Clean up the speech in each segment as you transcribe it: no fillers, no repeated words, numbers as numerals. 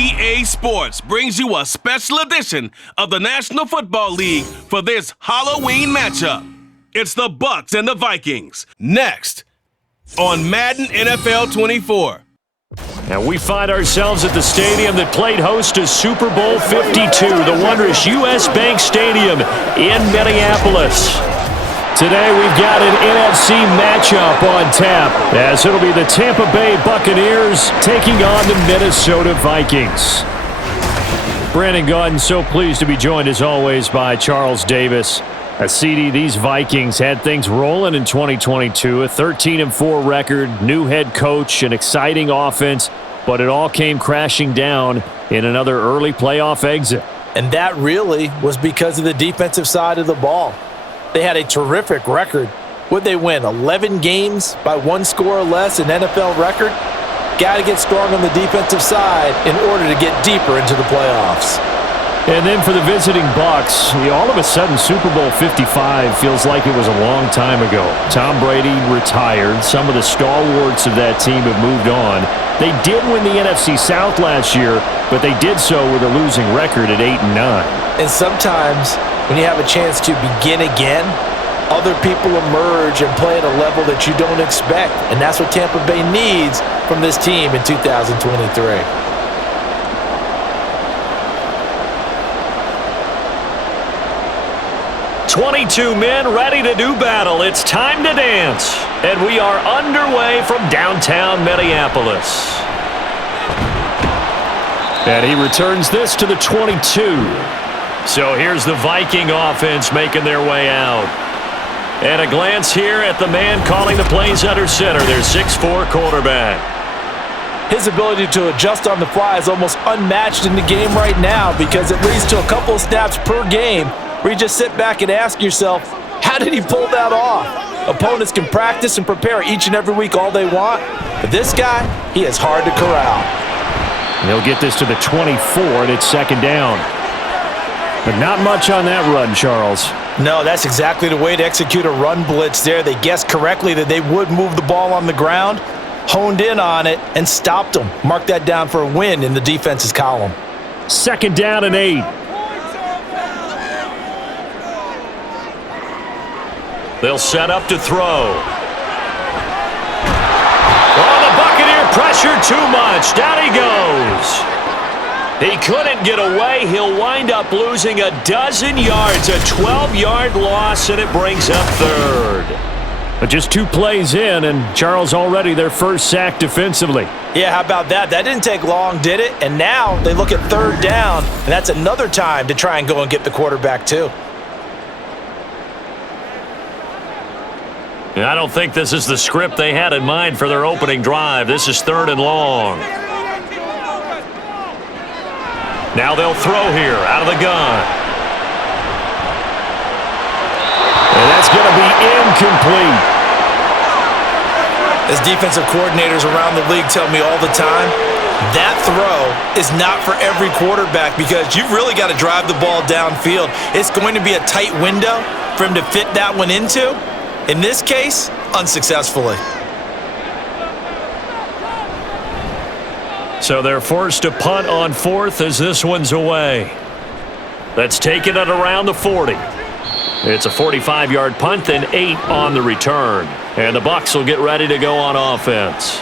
EA Sports brings you a special edition of the National Football League for this Halloween matchup. It's the BUCS and the Vikings. Next on Madden NFL 24. Now we find ourselves at the stadium that played host to Super Bowl 52, the wondrous U.S. Bank Stadium in Minneapolis. Today we've got an NFC matchup on tap, as it'll be the Tampa Bay Buccaneers taking on the Minnesota Vikings. Brandon Gaudin, so pleased to be joined as always by Charles Davis. CD, these Vikings had things rolling in 2022, a 13-4 record, new head coach, an exciting offense, but it all came crashing down in another early playoff exit. And that really was because of the defensive side of the ball. They had a terrific record. Would they win 11 games by one score or less, an NFL record? Got to get strong on the defensive side in order to get deeper into the playoffs. And then for the visiting Bucs, all of a sudden Super Bowl 55 feels like it was a long time ago. Tom Brady retired. Some of the stalwarts of that team have moved on. They did win the NFC South last year, but they did so with a losing record at 8-9. And sometimes when you have a chance to begin again, other people emerge and play at a level that you don't expect. And that's what Tampa Bay needs from this team in 2023. 22 men ready to do battle. It's time to dance. And we are underway from downtown Minneapolis. And he returns this to the 22. So here's the Viking offense making their way out. And a glance here at the man calling the plays under center, their 6'4" quarterback. His ability to adjust on the fly is almost unmatched in the game right now because it leads to a couple of snaps per game where you just sit back and ask yourself, how did he pull that off? Opponents can practice and prepare each and every week all they want, but this guy, he is hard to corral. He'll get this to the 24, and it's second down. But not much on that run, Charles. No, that's exactly the way to execute a run blitz there. They guessed correctly that they would move the ball on the ground, honed in on it, and stopped them. Mark that down for a win in the defense's column. Second down and 8. They'll set up to throw. Oh, the Buccaneer pressure too much. Down he goes. He couldn't get away. He'll wind up losing a dozen yards, a 12-yard loss, and it brings up third. But just 2 plays in, and Charles already their first sack defensively. Yeah, how about that? That didn't take long, did it? And now they look at third down, and that's another time to try and go and get the quarterback too. I don't think this is the script they had in mind for their opening drive. This is third and long. Now they'll throw here out of the gun. And that's going to be incomplete. As defensive coordinators around the league tell me all the time, that throw is not for every quarterback because you've really got to drive the ball downfield. It's going to be a tight window for him to fit that one into. In this case, unsuccessfully. So they're forced to punt on fourth as this one's away. That's taken at around the 40. It's a 45-yard punt, then 8 on the return. And the Bucs will get ready to go on offense.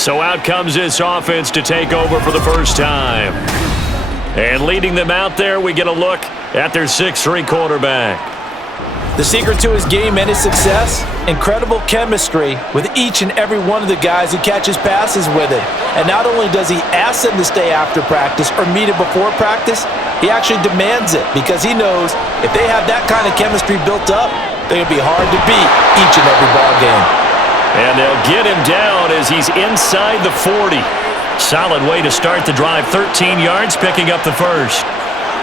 So out comes this offense to take over for the first time. And leading them out there, we get a look at their 6'3" quarterback. The secret to his game and his success, incredible chemistry with each and every one of the guys he catches passes with it. And not only does he ask them to stay after practice or meet it before practice, he actually demands it because he knows if they have that kind of chemistry built up, they're going to be hard to beat each and every ball game. And they'll get him down as he's inside the 40. Solid way to start the drive, 13 yards, picking up the first.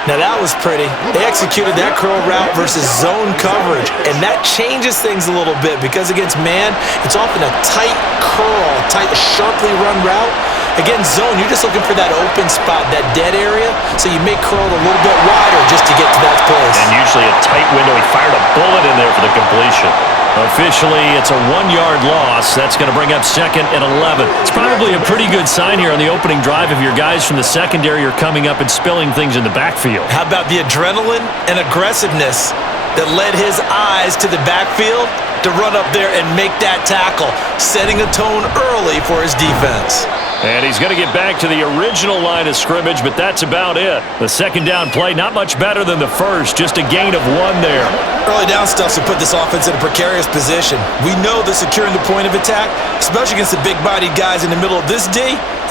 Now that was pretty. They executed that curl route versus zone coverage, and that changes things a little bit because against man, it's often a tight curl, tight, sharply run route. Against zone, you're just looking for that open spot, that dead area, so you may curl it a little bit wider just to get to that place. And usually a tight window. He fired a bullet in there for the completion. Officially, it's a 1-yard loss. That's going to bring up 2nd and 11. It's probably a pretty good sign here on the opening drive if your guys from the secondary are coming up and spilling things in the backfield. How about the adrenaline and aggressiveness that led his eyes to the backfield to run up there and make that tackle, setting a tone early for his defense. And he's going to get back to the original line of scrimmage, but that's about it. The second down play, not much better than the first, just a gain of 1 there. Early down stuff to put this offense in a precarious position. We know that securing the point of attack, especially against the big-bodied guys in the middle of this D,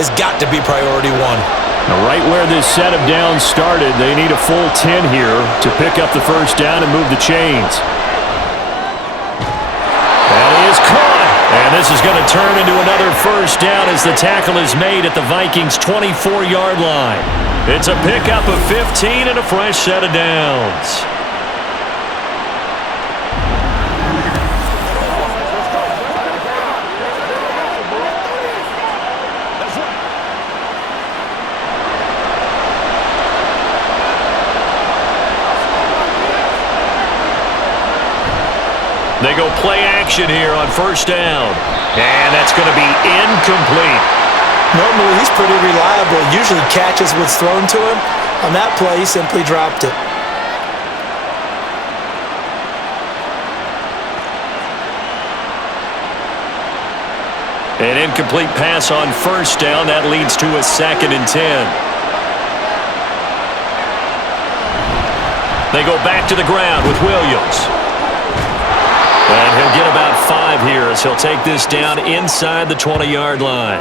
has got to be priority 1. Now, right where this set of downs started, they need a full 10 here to pick up the first down and move the chains. That is caught. And this is going to turn into another first down as the tackle is made at the Vikings' 24-yard line. It's a pickup of 15 and a fresh set of downs. They go play action here on first down. And that's going to be incomplete. Normally, he's pretty reliable. Usually catches what's thrown to him. On that play, he simply dropped it. An incomplete pass on first down. That leads to a 2nd and 10. They go back to the ground with Williams. And he'll get about 5 here as he'll take this down inside the 20-yard line.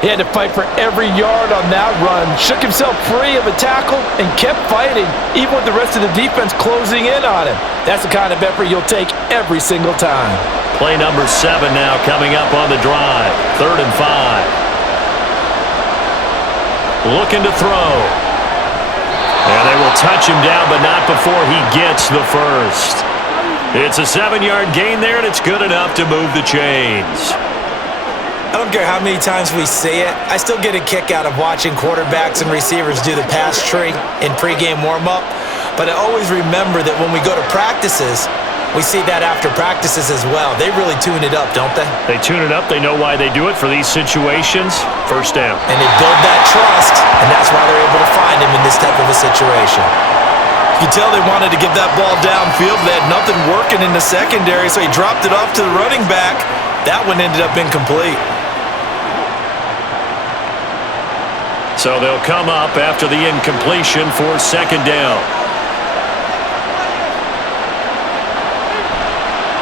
He had to fight for every yard on that run. Shook himself free of a tackle and kept fighting, even with the rest of the defense closing in on him. That's the kind of effort you'll take every single time. Play number 7 now coming up on the drive. 3rd and 5. Looking to throw. And they will touch him down, but not before he gets the first. It's a 7-yard gain there, and it's good enough to move the chains. I don't care how many times we see it. I still get a kick out of watching quarterbacks and receivers do the pass tree in pregame warm-up. But I always remember that when we go to practices, we see that after practices as well. They really tune it up, don't they? They tune it up. They know why they do it for these situations. First down. And they build that trust, and that's why they're able to find him in this type of a situation. You can tell they wanted to get that ball downfield. They had nothing working in the secondary, so he dropped it off to the running back. That one ended up incomplete. So they'll come up after the incompletion for 2nd down.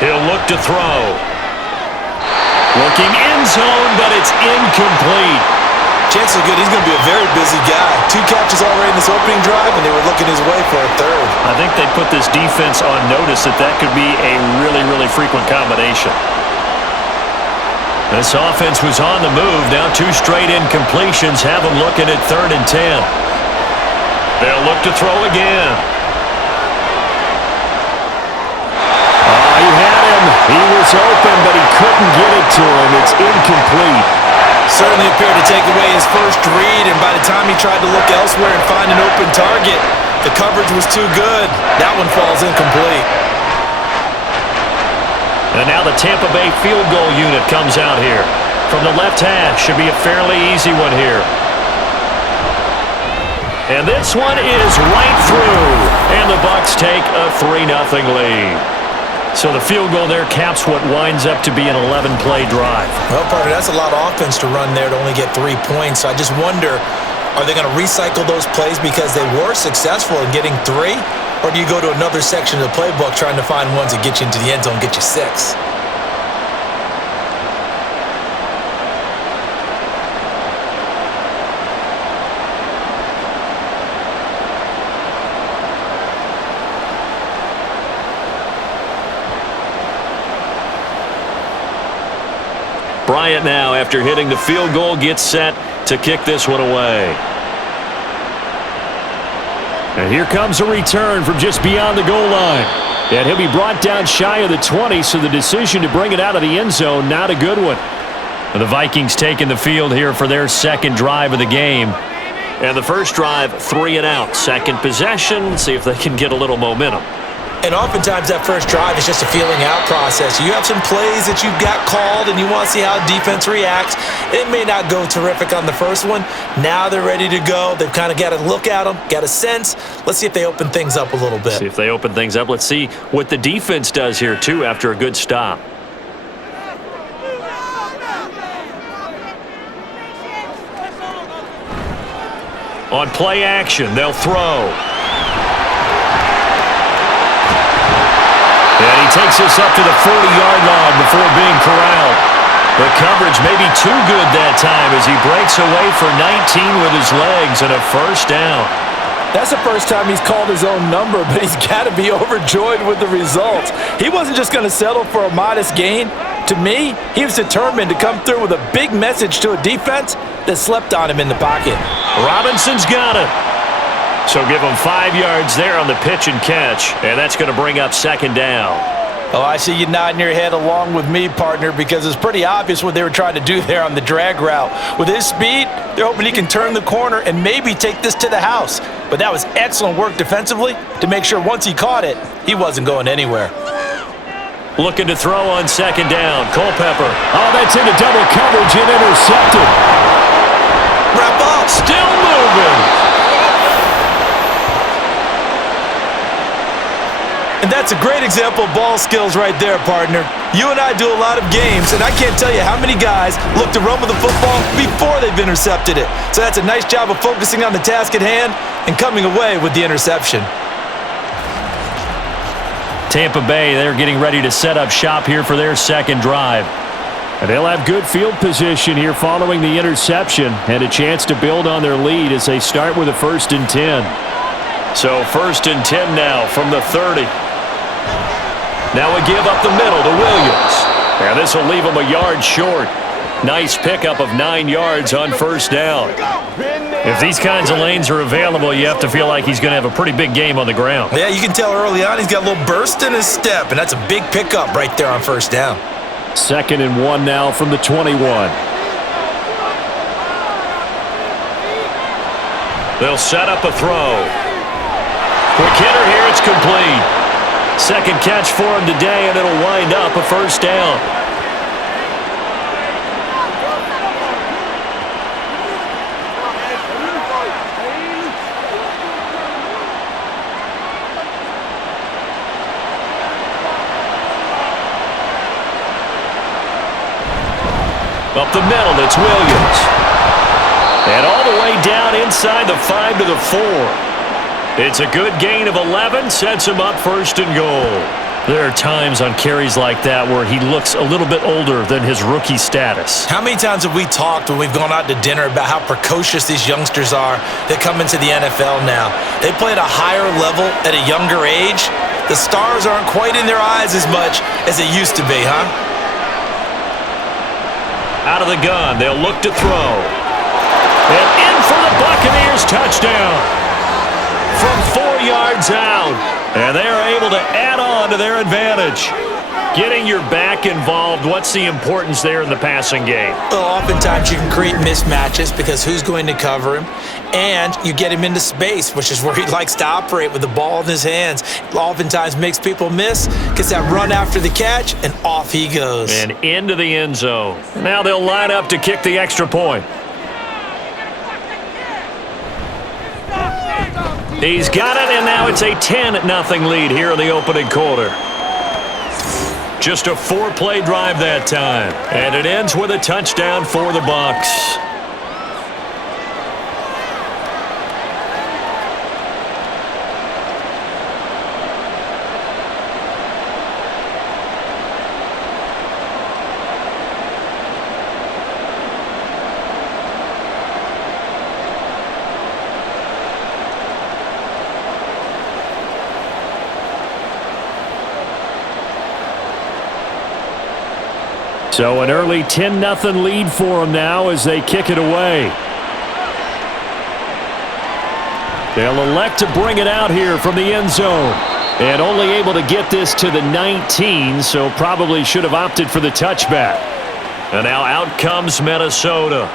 He'll look to throw. Looking end zone, but it's incomplete. Chances are good he's going to be a very busy guy. 2 catches already in this opening drive, and they were looking his way for a 3rd. I think they put this defense on notice that could be a really, really frequent combination. This offense was on the move. Now 2 straight incompletions have them looking at 3rd and 10. They'll look to throw again. He had him. He was open, but he couldn't get it to him. It's incomplete. Certainly appeared to take away his first read, and by the time he tried to look elsewhere and find an open target, the coverage was too good. That one falls incomplete. And now the Tampa Bay field goal unit comes out here. From the left hash, should be a fairly easy one here. And this one is right through. And the Bucs take a 3-0 lead. So the field goal there caps what winds up to be an 11-play drive. Well, partner, that's a lot of offense to run there to only get 3 points. So I just wonder, are they going to recycle those plays because they were successful in getting 3? Or do you go to another section of the playbook trying to find ones that get you into the end zone, get you 6? Bryant now, after hitting the field goal, gets set to kick this one away. And here comes a return from just beyond the goal line. And he'll be brought down shy of the 20, so the decision to bring it out of the end zone, not a good one. And the Vikings taking the field here for their 2nd drive of the game. And the first drive, 3 and out. 2nd possession, see if they can get a little momentum. And oftentimes that first drive is just a feeling out process. You have some plays that you've got called and you want to see how defense reacts. It may not go terrific on the first one. Now they're ready to go. They've kind of got to look at them, got a sense. Let's see if they open things up a little bit. See if they open things up. Let's see what the defense does here, too, after a good stop. On play action, they'll throw. And he takes this up to the 40-yard line before being corralled. The coverage may be too good that time as he breaks away for 19 with his legs and a first down. That's the first time he's called his own number, but he's got to be overjoyed with the results. He wasn't just going to settle for a modest gain. To me, he was determined to come through with a big message to a defense that slept on him in the pocket. Robinson's got it. So give him 5 yards there on the pitch and catch, and that's going to bring up second down. Oh, I see you nodding your head along with me, partner, because it's pretty obvious what they were trying to do there on the drag route. With his speed, they're hoping he can turn the corner and maybe take this to the house. But that was excellent work defensively to make sure once he caught it, he wasn't going anywhere. Looking to throw on second down. Culpepper. Oh, that's into double coverage and intercepted. Wrap up. Still moving. And that's a great example of ball skills right there, partner. You and I do a lot of games, and I can't tell you how many guys look to run with the football before they've intercepted it. So that's a nice job of focusing on the task at hand and coming away with the interception. Tampa Bay, they're getting ready to set up shop here for their second drive. And they'll have good field position here following the interception and a chance to build on their lead as they start with a 1st and 10. So 1st and 10 now from the 30. Now we give up the middle to Williams. And this will leave him a yard short. Nice pickup of 9 yards on first down. If these kinds of lanes are available, you have to feel like he's going to have a pretty big game on the ground. Yeah, you can tell early on he's got a little burst in his step, and that's a big pickup right there on first down. 2nd and 1 now from the 21. They'll set up a throw. Quick hitter here, it's complete. Second catch for him today, and it'll wind up a first down. Up the middle, it's Williams. And all the way down inside the 5 to the 4. It's a good gain of 11, sets him up 1st and goal. There are times on carries like that where he looks a little bit older than his rookie status. How many times have we talked when we've gone out to dinner about how precocious these youngsters are that come into the NFL now? They play at a higher level at a younger age. The stars aren't quite in their eyes as much as they used to be, huh? Out of the gun, they'll look to throw. And in for the Buccaneers touchdown. From 4 yards out. And they are able to add on to their advantage. Getting your back involved, what's the importance there in the passing game? Well, oftentimes you can create mismatches because who's going to cover him? And you get him into space, which is where he likes to operate with the ball in his hands. Oftentimes makes people miss, gets that run after the catch, and off he goes. And into the end zone. Now they'll line up to kick the extra point. He's got it, and now it's a 10-0 lead here in the opening quarter. Just a 4-play drive that time, and it ends with a touchdown for the Bucs. So an early 10-0 lead for them now as they kick it away. They'll elect to bring it out here from the end zone. And only able to get this to the 19, so probably should have opted for the touchback. And now out comes Minnesota.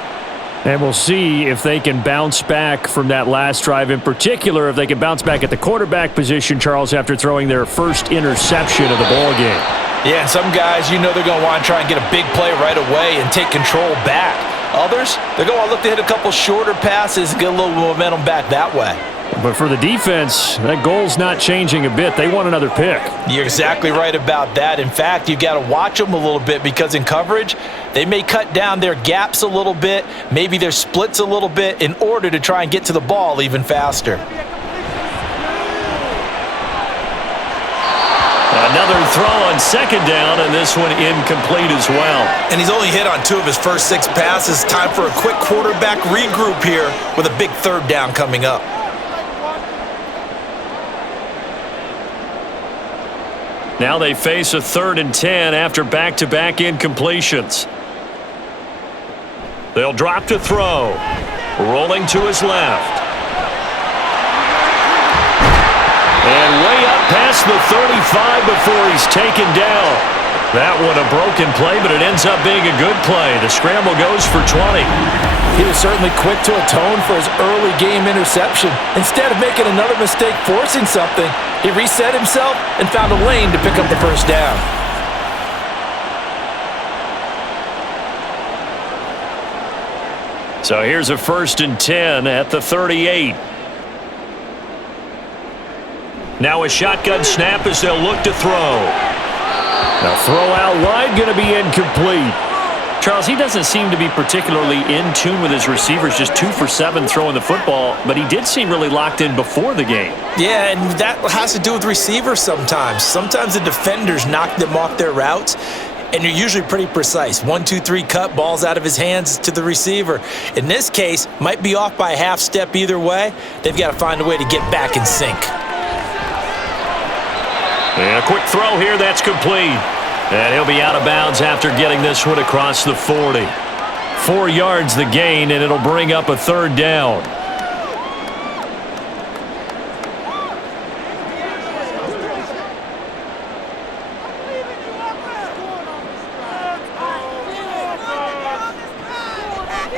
And we'll see if they can bounce back from that last drive, in particular if they can bounce back at the quarterback position, Charles, after throwing their first interception of the ball game. Yeah, and some guys, they're going to want to try and get a big play right away and take control back. Others, they're going to look to hit a couple shorter passes and get a little momentum back that way. But for the defense, that goal's not changing a bit. They want another pick. You're exactly right about that. In fact, you've got to watch them a little bit because in coverage, they may cut down their gaps a little bit, maybe their splits a little bit in order to try and get to the ball even faster. Another throw on second down, and this one incomplete as well. And he's only hit on 2 of his first 6 passes. Time for a quick quarterback regroup here with a big third down coming up. Now they face a 3rd and 10 after back-to-back incompletions. They'll drop to throw. Rolling to his left. And way up past the 35 before he's taken down. That one a broken play, but it ends up being a good play. The scramble goes for 20. He was certainly quick to atone for his early game interception. Instead of making another mistake forcing something, he reset himself and found a lane to pick up the first down. So here's a 1st and 10 at the 38. Now a shotgun snap as they'll look to throw. Now throw out wide, going to be incomplete. Charles, he doesn't seem to be particularly in tune with his receivers, just 2 for 7 throwing the football, but he did seem really locked in before the game. Yeah, and that has to do with receivers sometimes. Sometimes the defenders knock them off their routes, and you're usually pretty precise. 1, 2, 3 cut, balls out of his hands to the receiver. In this case, might be off by a half step either way. They've got to find a way to get back in sync. And a quick throw here, that's complete. And he'll be out of bounds after getting this one across the 40. 4 yards the gain, and it'll bring up a 3rd down.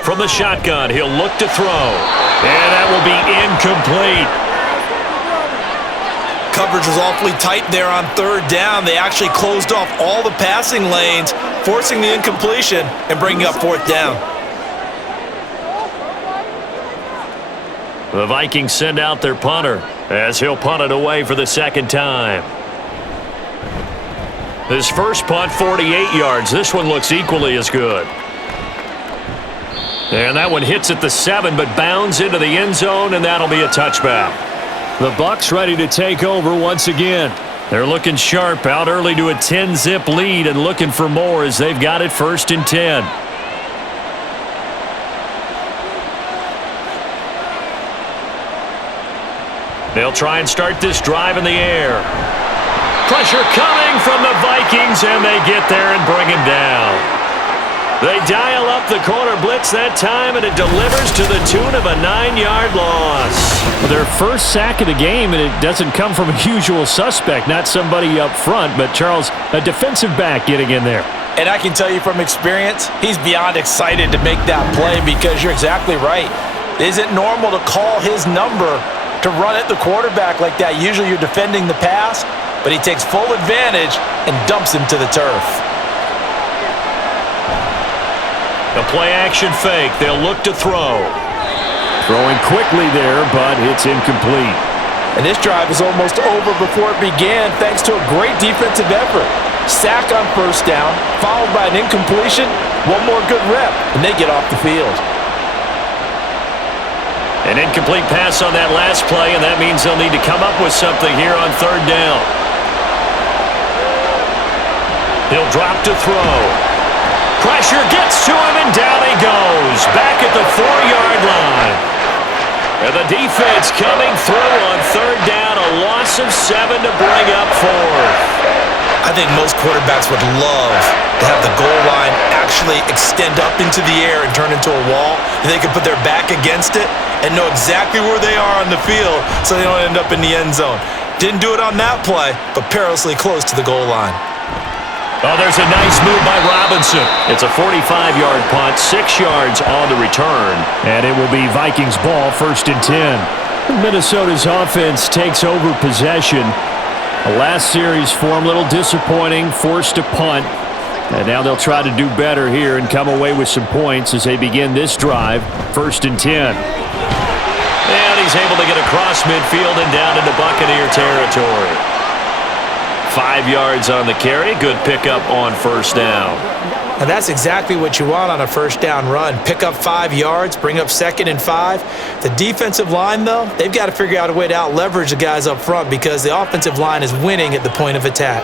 From the shotgun, he'll look to throw. And that will be incomplete. Coverage was awfully tight there on 3rd down. They actually closed off all the passing lanes, forcing the incompletion and bringing up 4th down. The Vikings send out their punter as he'll punt it away for the 2nd time. His first punt, 48 yards. This one looks equally as good. And that one hits at the 7, but bounds into the end zone, and that'll be a touchback. The Bucs ready to take over once again. They're looking sharp, out early to a 10-zip lead and looking for more as they've got it 1st and 10. They'll try and start this drive in the air. Pressure coming from the Vikings, and they get there and bring him down. They dial up the corner blitz that time, and it delivers to the tune of a 9-yard loss. Their first sack of the game, and it doesn't come from a usual suspect, not somebody up front, but Charles, a defensive back getting in there. And I can tell you from experience, he's beyond excited to make that play because you're exactly right. It isn't normal to call his number to run at the quarterback like that. Usually you're defending the pass, but he takes full advantage and dumps him to the turf. The play-action fake. They'll look to throw. Throwing quickly there, but it's incomplete. And this drive is almost over before it began thanks to a great defensive effort. Sack on 1st down, followed by an incompletion. One more good rep, and they get off the field. An incomplete pass on that last play, and that means they'll need to come up with something here on 3rd down. He'll drop to throw. Pressure gets to him, and down he goes. Back at the 4-yard line. And the defense coming through on 3rd down. A loss of 7 to bring up 4th. I think most quarterbacks would love to have the goal line actually extend up into the air and turn into a wall. And they can put their back against it and know exactly where they are on the field so they don't end up in the end zone. Didn't do it on that play, but perilously close to the goal line. Oh, there's a nice move by Robinson. It's a 45-yard punt, 6 yards on the return. And it will be Vikings ball, 1st and 10. Minnesota's offense takes over possession. The last series for them, a little disappointing, forced a punt. And now they'll try to do better here and come away with some points as they begin this drive, 1st and 10. And he's able to get across midfield and down into Buccaneer territory. 5 yards on the carry. Good pickup on 1st down. And that's exactly what you want on a 1st down run. Pick up 5 yards, bring up 2nd and 5. The defensive line, though, they've got to figure out a way to out-leverage the guys up front because the offensive line is winning at the point of attack.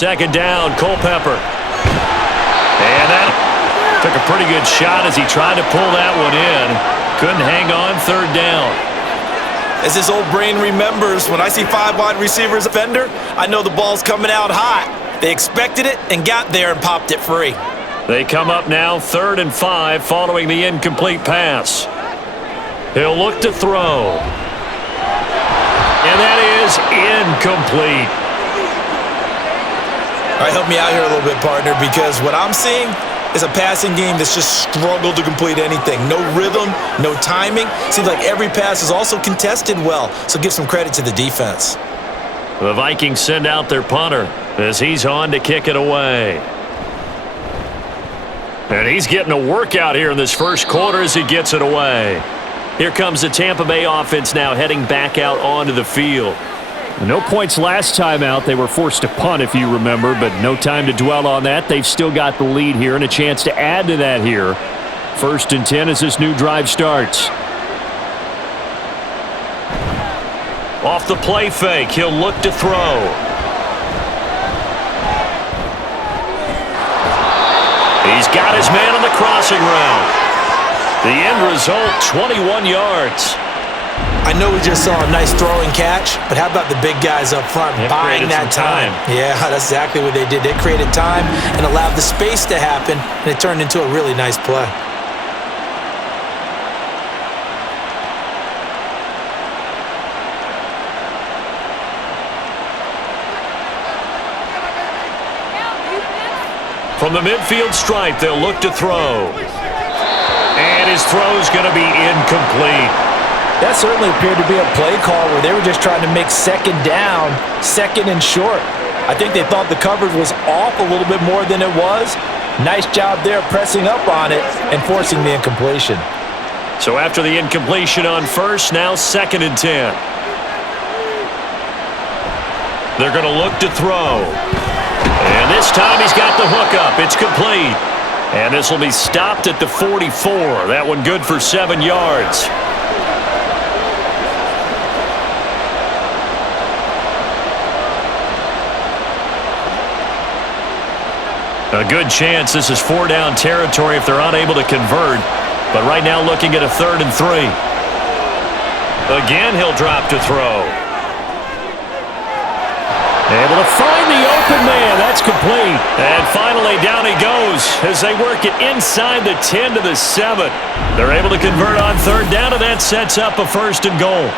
2nd down, Culpepper. And that took a pretty good shot as he tried to pull that one in. Couldn't hang on, 3rd down. As his old brain remembers, when I see 5 wide receivers defender, I know the ball's coming out hot. They expected it and got there and popped it free. They come up now 3rd and 5 following the incomplete pass. He'll look to throw. And that is incomplete. All right, help me out here a little bit, partner, because what I'm seeing is a passing game that's just struggled to complete anything. No rhythm, no timing. Seems like every pass is also contested well, so give some credit to the defense. The Vikings send out their punter as he's on to kick it away. And he's getting a workout here in this 1st quarter as he gets it away. Here comes the Tampa Bay offense now heading back out onto the field. No points last time out. They were forced to punt, if you remember, but no time to dwell on that. They've still got the lead here and a chance to add to that here. 1st and 10 as this new drive starts. Off the play fake, he'll look to throw. He's got his man on the crossing route. The end result, 21 yards. I know we just saw a nice throwing catch, but how about the big guys up front buying that time? Yeah, that's exactly what they did. They created time and allowed the space to happen, and it turned into a really nice play. From the midfield stripe, they'll look to throw. And his throw's going to be incomplete. That certainly appeared to be a play call where they were just trying to make 2nd down, 2nd and short. I think they thought the coverage was off a little bit more than it was. Nice job there pressing up on it and forcing the incompletion. So after the incompletion on 1st, now 2nd and 10. They're going to look to throw. And this time he's got the hook up. It's complete. And this will be stopped at the 44. That one good for 7 yards. A good chance this is 4 down territory if they're unable to convert. But right now looking at a 3rd and 3. Again, he'll drop to throw. Able to find the open man. That's complete. And finally down he goes as they work it inside the 10 to the 7. They're able to convert on 3rd down, and that sets up a 1st and goal.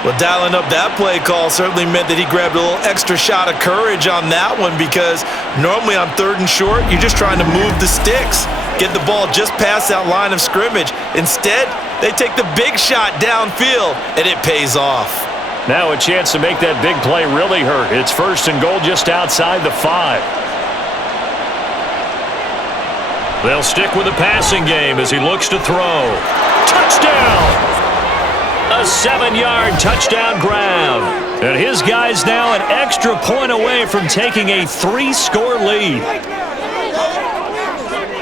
Well, dialing up that play call certainly meant that he grabbed a little extra shot of courage on that one because normally on 3rd and short, you're just trying to move the sticks, get the ball just past that line of scrimmage. Instead, they take the big shot downfield, and it pays off. Now a chance to make that big play really hurt. It's 1st and goal just outside the 5. They'll stick with the passing game as he looks to throw. Touchdown! A 7-yard touchdown grab. And his guy's now an extra point away from taking a 3-score lead.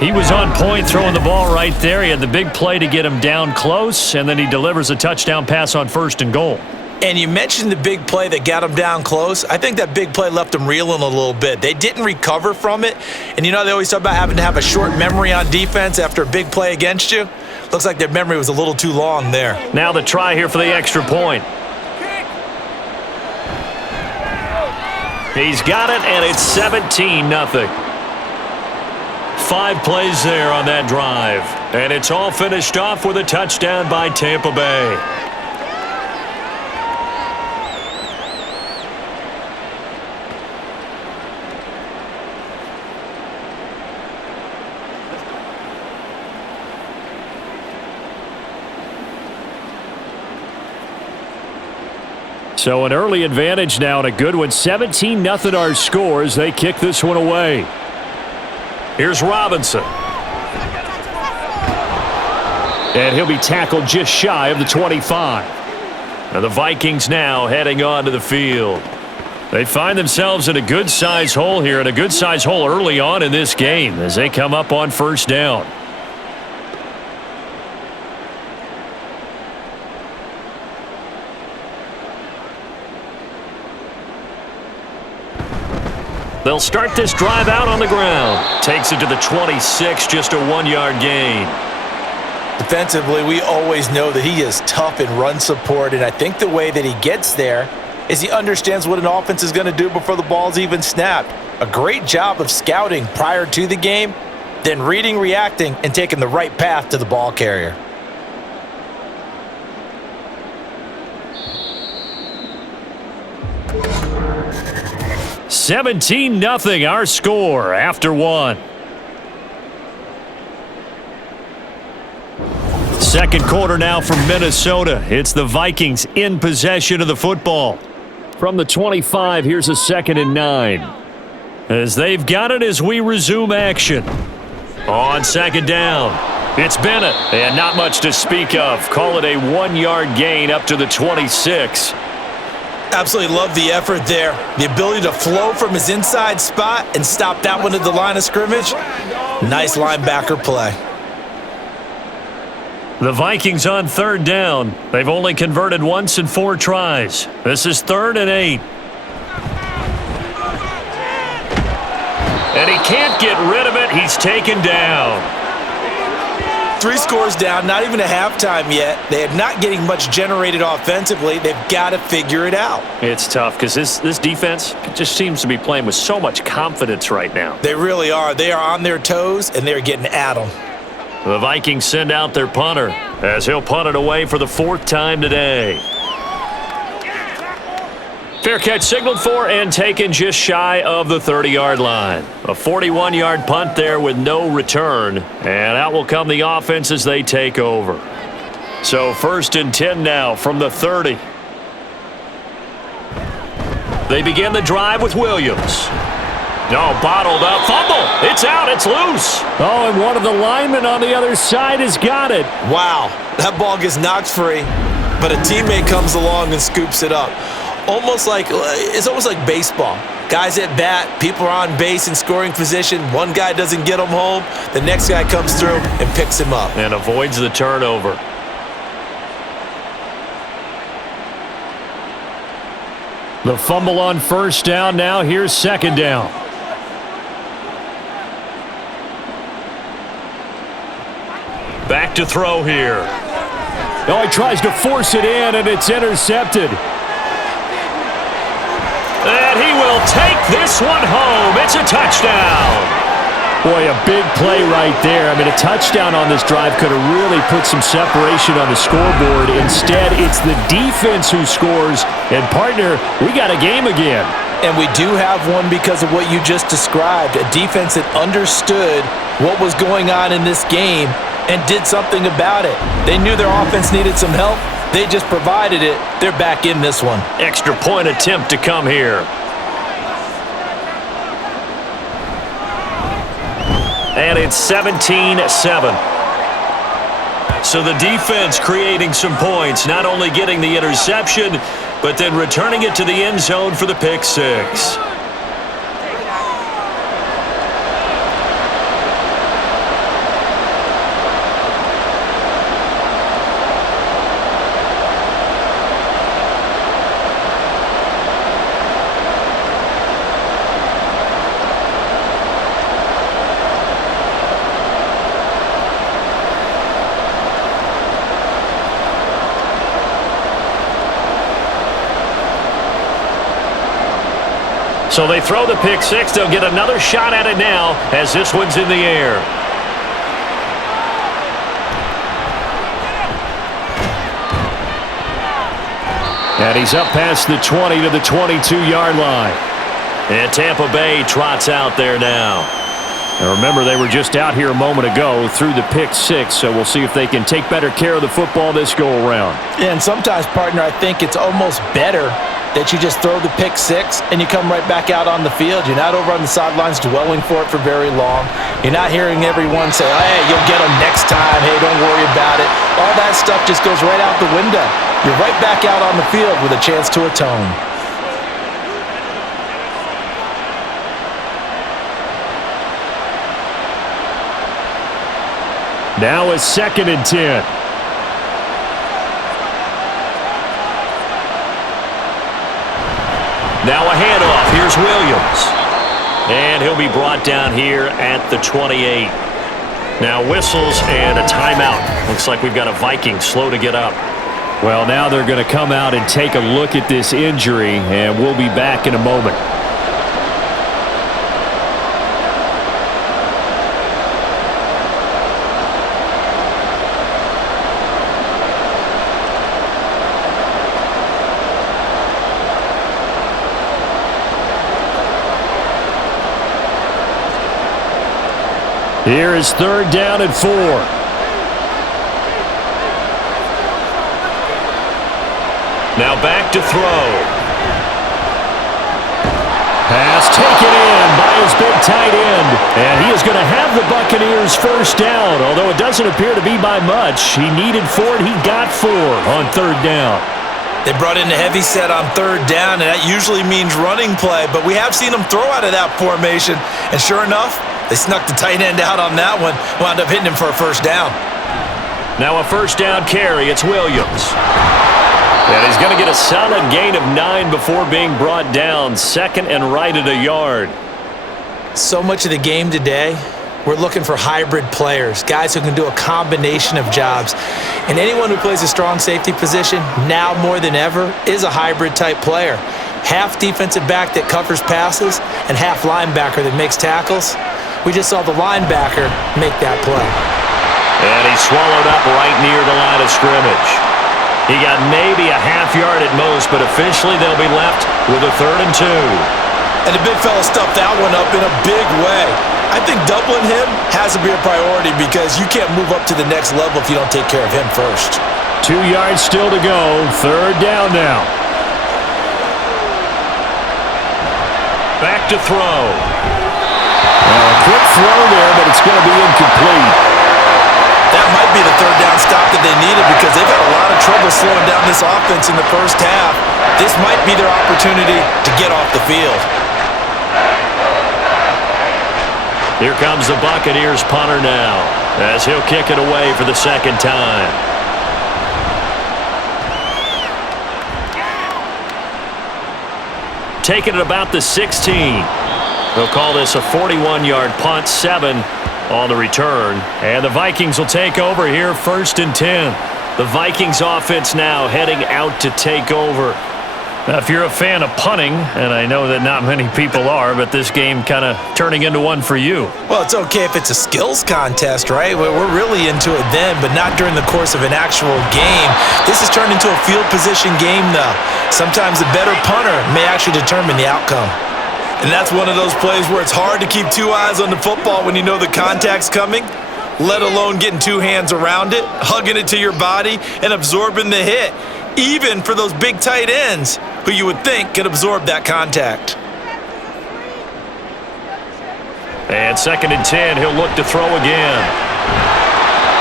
He was on point throwing the ball right there. He had the big play to get him down close, and then he delivers a touchdown pass on 1st and goal. And you mentioned the big play that got him down close. I think that big play left them reeling a little bit. They didn't recover from it. And you know they always talk about having to have a short memory on defense after a big play against you. Looks like their memory was a little too long there. Now the try here for the extra point. He's got it, and it's 17-0. 5 plays there on that drive. And it's all finished off with a touchdown by Tampa Bay. So an early advantage now and a good one. 17-0 our scores. They kick this one away. Here's Robinson. And he'll be tackled just shy of the 25. And the Vikings now heading onto the field. They find themselves in a good-sized hole here, and a good-sized hole early on in this game as they come up on first down. They'll start this drive out on the ground. Takes it to the 26, just a 1-yard gain. Defensively, we always know that he is tough in run support, and I think the way that he gets there is he understands what an offense is going to do before the ball's even snapped. A great job of scouting prior to the game, then reading, reacting, and taking the right path to the ball carrier. $17-0 our score after one. Second quarter now from Minnesota. It's the Vikings in possession of the football. From the 25, here's a 2nd and 9. As they've got it as we resume action. On 2nd down, it's Bennett. And not much to speak of. Call it a 1-yard gain up to the 26. Absolutely love the effort there. The ability to flow from his inside spot and stop that one at the line of scrimmage. Nice linebacker play. The Vikings on 3rd down. They've only converted once in 4 tries. This is 3rd and 8. And he can't get rid of it. He's taken down. 3 scores down, not even a halftime yet. They are not getting much generated offensively. They've got to figure it out. It's tough because this defense just seems to be playing with so much confidence right now. They really are. They are on their toes, and they're getting at them. The Vikings send out their punter as he'll punt it away for the 4th time today. Fair catch signaled for and taken just shy of the 30-yard line. A 41-yard punt there with no return. And out will come the offense as they take over. So 1st and 10 now from the 30. They begin the drive with Williams. No, bottled up. Fumble. It's out. It's loose. Oh, and one of the linemen on the other side has got it. Wow. That ball gets knocked free, but a teammate comes along and scoops it up. It's almost like baseball. Guys at bat, people are on base in scoring position. One guy doesn't get him home. The next guy comes through and picks him up. And avoids the turnover. The fumble on 1st down. Now here's 2nd down. Back to throw here. Oh, he tries to force it in, and it's intercepted. And he will take this one home. It's a touchdown. Boy, a big play right there. I mean, a touchdown on this drive could have really put some separation on the scoreboard. Instead, it's the defense who scores. And, partner, we got a game again. And we do have one because of what you just described. A defense that understood what was going on in this game and did something about it. They knew their offense needed some help. They just provided it. They're back in this one. Extra point attempt to come here. And it's 17-7. So the defense creating some points, not only getting the interception, but then returning it to the end zone for the pick six. So they throw the pick six. They'll get another shot at it now as this one's in the air. And he's up past the 20 to the 22-yard line. And Tampa Bay trots out there now. And remember, they were just out here a moment ago through the pick six, so we'll see if they can take better care of the football this go-around. Yeah, and sometimes, partner, I think it's almost better that you just throw the pick six and you come right back out on the field. You're not over on the sidelines dwelling for it for very long. You're not hearing everyone say, hey, you'll get them next time. Hey, don't worry about it. All that stuff just goes right out the window. You're right back out on the field with a chance to atone. Now it's 2nd and 10. Now a handoff. Here's Williams. And he'll be brought down here at the 28. Now whistles and a timeout. Looks like we've got a Viking slow to get up. Well, now they're going to come out and take a look at this injury, and we'll be back in a moment. Here is 3rd down and 4. Now back to throw. Pass taken in by his big tight end. And he is going to have the Buccaneers first down, although it doesn't appear to be by much. He needed 4, and he got 4 on 3rd down. They brought in a heavy set on 3rd down, and that usually means running play, but we have seen them throw out of that formation, and sure enough, they snuck the tight end out on that one, wound up hitting him for a first down. Now a first down carry. It's Williams. And he's going to get a solid gain of 9 before being brought down. 2nd and right at a yard. So much of the game today, we're looking for hybrid players, guys who can do a combination of jobs. And anyone who plays a strong safety position, now more than ever, is a hybrid type player. Half defensive back that covers passes and half linebacker that makes tackles. We just saw the linebacker make that play. And he swallowed up right near the line of scrimmage. He got maybe a half yard at most, but officially they'll be left with a 3rd and 2. And the big fella stuffed that one up in a big way. I think doubling him has to be a priority because you can't move up to the next level if you don't take care of him first. 2 yards still to go. 3rd down now. Back to throw. A quick throw there, but it's going to be incomplete. That might be the 3rd down stop that they needed because they've had a lot of trouble slowing down this offense in the first half. This might be their opportunity to get off the field. Here comes the Buccaneers punter now as he'll kick it away for the 2nd time. Taking it about the 16. They'll call this a 41-yard punt, 7 on the return. And the Vikings will take over here, 1st and 10. The Vikings offense now heading out to take over. Now, if you're a fan of punting, and I know that not many people are, but this game kind of turning into one for you. Well, it's okay if it's a skills contest, right? We're really into it then, but not during the course of an actual game. This has turned into a field position game, though. Sometimes the better punter may actually determine the outcome. And that's one of those plays where it's hard to keep 2 eyes on the football when you know the contact's coming, let alone getting 2 hands around it, hugging it to your body, and absorbing the hit, even for those big tight ends who you would think could absorb that contact. And 2nd and 10, he'll look to throw again.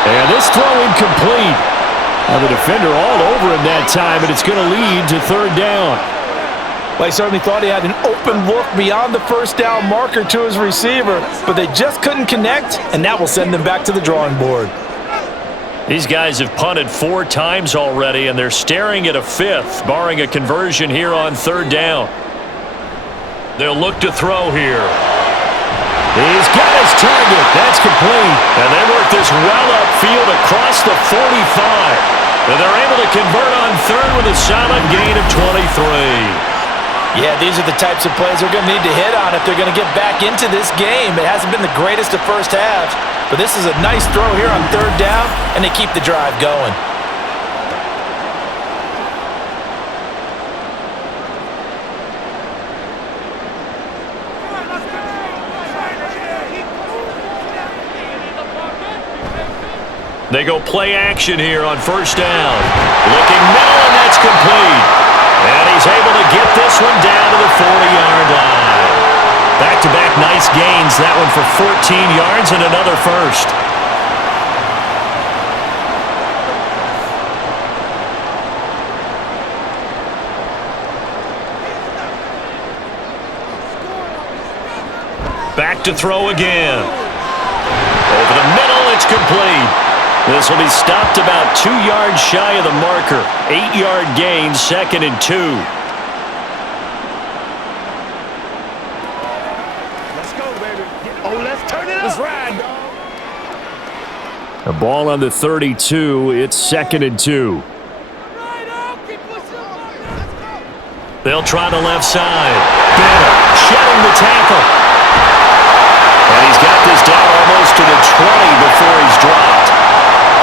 And this throw incomplete. Now the defender all over him that time, and it's going to lead to 3rd down. Well, he certainly thought he had an open look beyond the first down marker to his receiver, but they just couldn't connect, and that will send them back to the drawing board. These guys have punted 4 times already, and they're staring at a 5th, barring a conversion here on 3rd down. They'll look to throw here. He's got his target. That's complete. And they work this well upfield across the 45. And they're able to convert on 3rd with a solid gain of 23. Yeah, these are the types of plays they're going to need to hit on if they're going to get back into this game. It hasn't been the greatest of first halves, but this is a nice throw here on 3rd down, and they keep the drive going. They go play action here on first down. Looking middle, and that's complete. And he's able to get this one down to the 40-yard line. Back-to-back nice gains. That one for 14 yards and another first. Back to throw again. Over the middle, it's complete. This will be stopped about 2 yards shy of the marker. 8-yard gain, 2nd and 2. Let's go, baby. Oh, let's turn it up. Let's ride, dog. The ball on the 32. It's 2nd and 2. They'll try the left side. Banner shedding the tackle. And he's got this down almost to the 20 before he's dropped.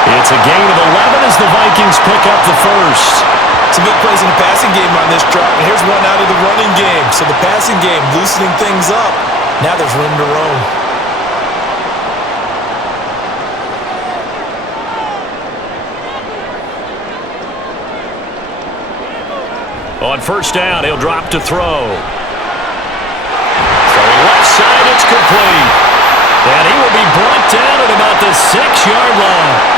It's a gain of 11 as the Vikings pick up the first. Some big plays in the passing game on this drive, and here's one out of the running game. So the passing game loosening things up. Now there's room to roam. On first down, he'll drop to throw. Throwing left side, it's complete. And he will be brought down at about the 6-yard line.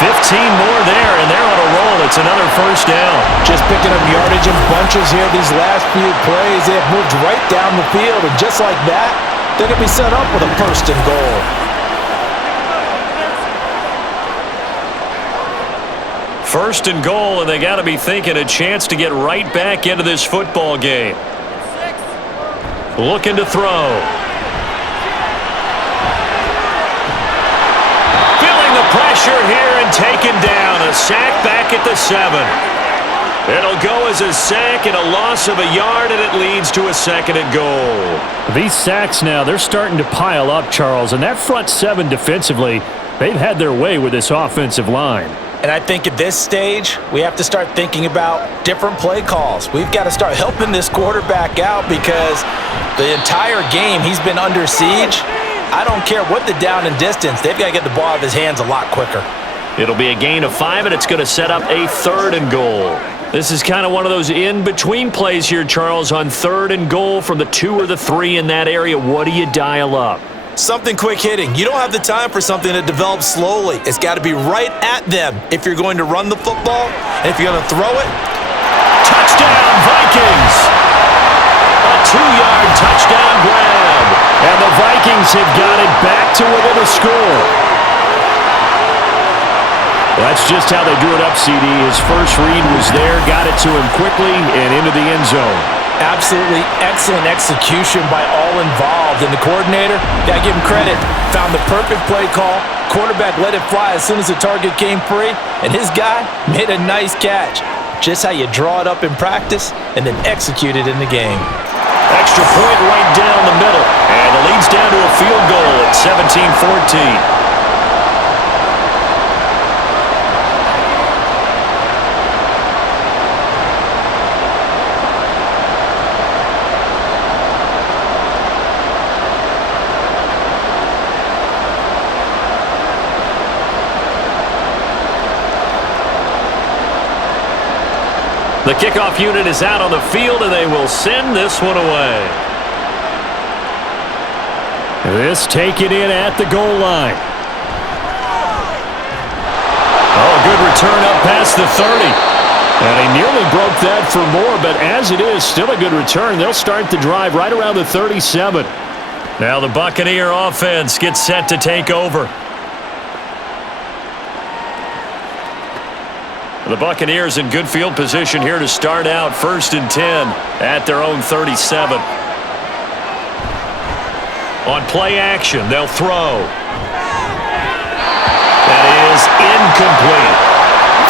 15 more there, and they're on a roll. It's another first down. Just picking up yardage in bunches here these last few plays. They have moved right down the field, and just like that, they're going to be set up with a first and goal. First and goal, and they got to be thinking a chance to get right back into this football game. Looking to throw. Feeling the pressure here and taken down. A sack back at the 7. It'll go as a sack and a loss of a yard, and it leads to a 2nd and goal. These sacks now, they're starting to pile up, Charles, and that front 7 defensively, they've had their way with this offensive line. And I think at this stage, we have to start thinking about different play calls. We've got to start helping this quarterback out because the entire game he's been under siege. I don't care what the down and distance. They've got to get the ball out of his hands a lot quicker. It'll be a gain of 5, and it's going to set up a 3rd and goal. This is kind of one of those in-between plays here, Charles, on 3rd and goal from the 2 or the 3 in that area. What do you dial up? Something quick hitting. You don't have the time for something that develops slowly. It's got to be right at them if you're going to run the football. And if you're going to throw it. Touchdown, Vikings! A 2-yard touchdown grab. And the Vikings have got it back to within a score. That's just how they drew it up, CD. His first read was there, got it to him quickly and into the end zone. Absolutely excellent execution by all involved. And the coordinator, got to give him credit, found the perfect play call. Quarterback let it fly as soon as the target came free. And his guy made a nice catch. Just how you draw it up in practice and then execute it in the game. Extra point right down the middle. And it leads down to a field goal at 17-14. The kickoff unit is out on the field, and they will send this one away. This taken in at the goal line. Oh, good return up past the 30. And he nearly broke that for more, but as it is, still a good return. They'll start the drive right around the 37. Now the Buccaneer offense gets set to take over. The Buccaneers in good field position here to start out 1st and 10 at their own 37. On play action, they'll throw. That is incomplete.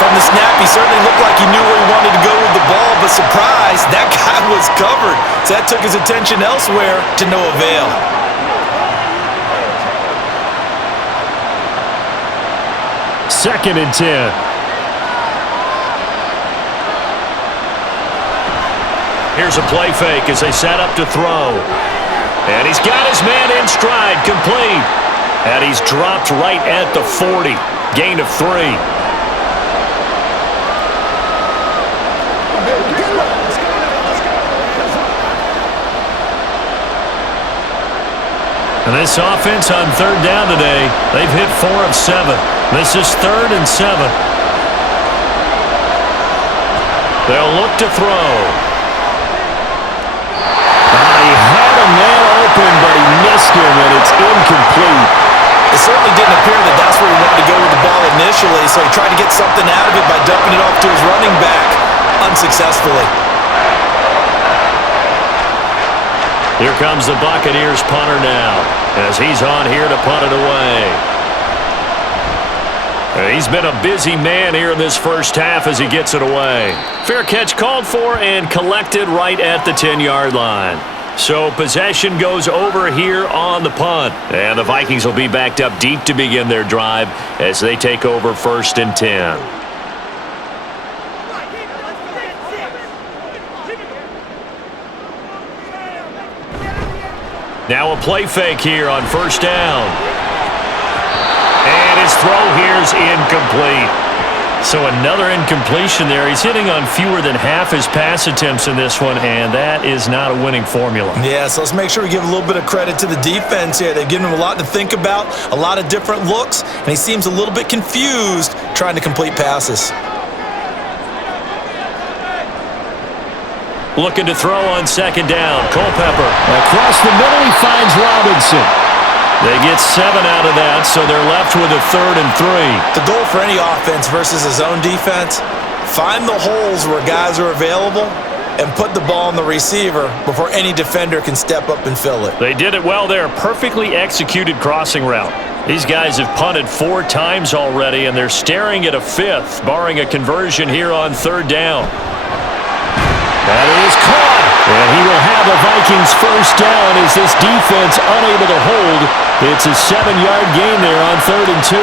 From the snap, he certainly looked like he knew where he wanted to go with the ball, but surprise, that guy was covered. So that took his attention elsewhere to no avail. Second and 10. Here's a play fake as they set up to throw. And he's got his man in stride, complete. And he's dropped right at the 40. Gain of 3. And this offense on third down today, they've hit 4 of 7. This is 3rd and 7. They'll look to throw. He had a man open, but he missed him, and it's incomplete. It certainly didn't appear that that's where he wanted to go with the ball initially, so he tried to get something out of it by dumping it off to his running back unsuccessfully. Here comes the Buccaneers punter now, as he's on here to punt it away. He's been a busy man here in this first half as he gets it away. Fair catch called for and collected right at the 10-yard line. So possession goes over here on the punt. And the Vikings will be backed up deep to begin their drive as they take over 1st and 10. Now a play fake here on 1st down. And his throw here's incomplete. So another incompletion there. He's hitting on fewer than half his pass attempts in this one, and that is not a winning formula. Yeah, so let's make sure we give a little bit of credit to the defense here. They've given him a lot to think about, a lot of different looks, and he seems a little bit confused trying to complete passes. Looking to throw on 2nd down. Culpepper. Across the middle, he finds Robinson. They get 7 out of that, so they're left with a 3rd and 3. The goal for any offense versus his own defense, find the holes where guys are available and put the ball on the receiver before any defender can step up and fill it. They did it well there. Perfectly executed crossing route. These guys have punted 4 times already, and they're staring at a 5th, barring a conversion here on 3rd down. That is caught. And he will have a Vikings 1st down as this defense unable to hold. It's a 7-yard gain there on 3rd and 2.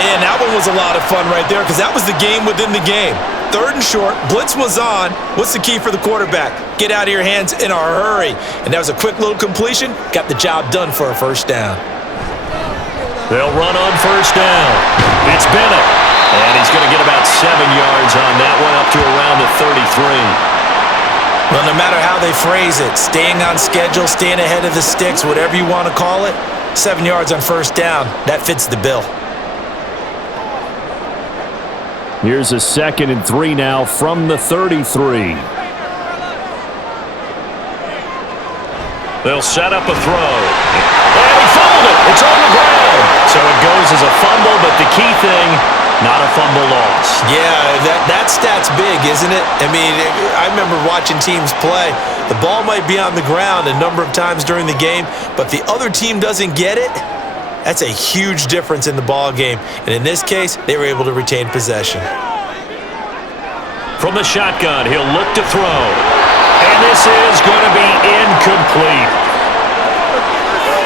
And that one was a lot of fun right there because that was the game within the game. 3rd and short, blitz was on. What's the key for the quarterback? Get out of your hands in a hurry. And that was a quick little completion. Got the job done for a 1st down. They'll run on 1st down. It's Bennett. And he's going to get about 7 yards on that one, up to around the 33. Well, no matter how they phrase it, staying on schedule, staying ahead of the sticks, whatever you want to call it, 7 yards on 1st down, that fits the bill. Here's a 2nd and 3 now from the 33. They'll set up a throw. And he fumbled it. It's on the ground. So it goes as a fumble, but the key thing, not a fumble loss. Yeah, that stat's big, isn't it? I mean, I remember watching teams play. The ball might be on the ground a number of times during the game, but the other team doesn't get it. That's a huge difference in the ball game. And in this case, they were able to retain possession. From the shotgun, he'll look to throw. And this is going to be incomplete.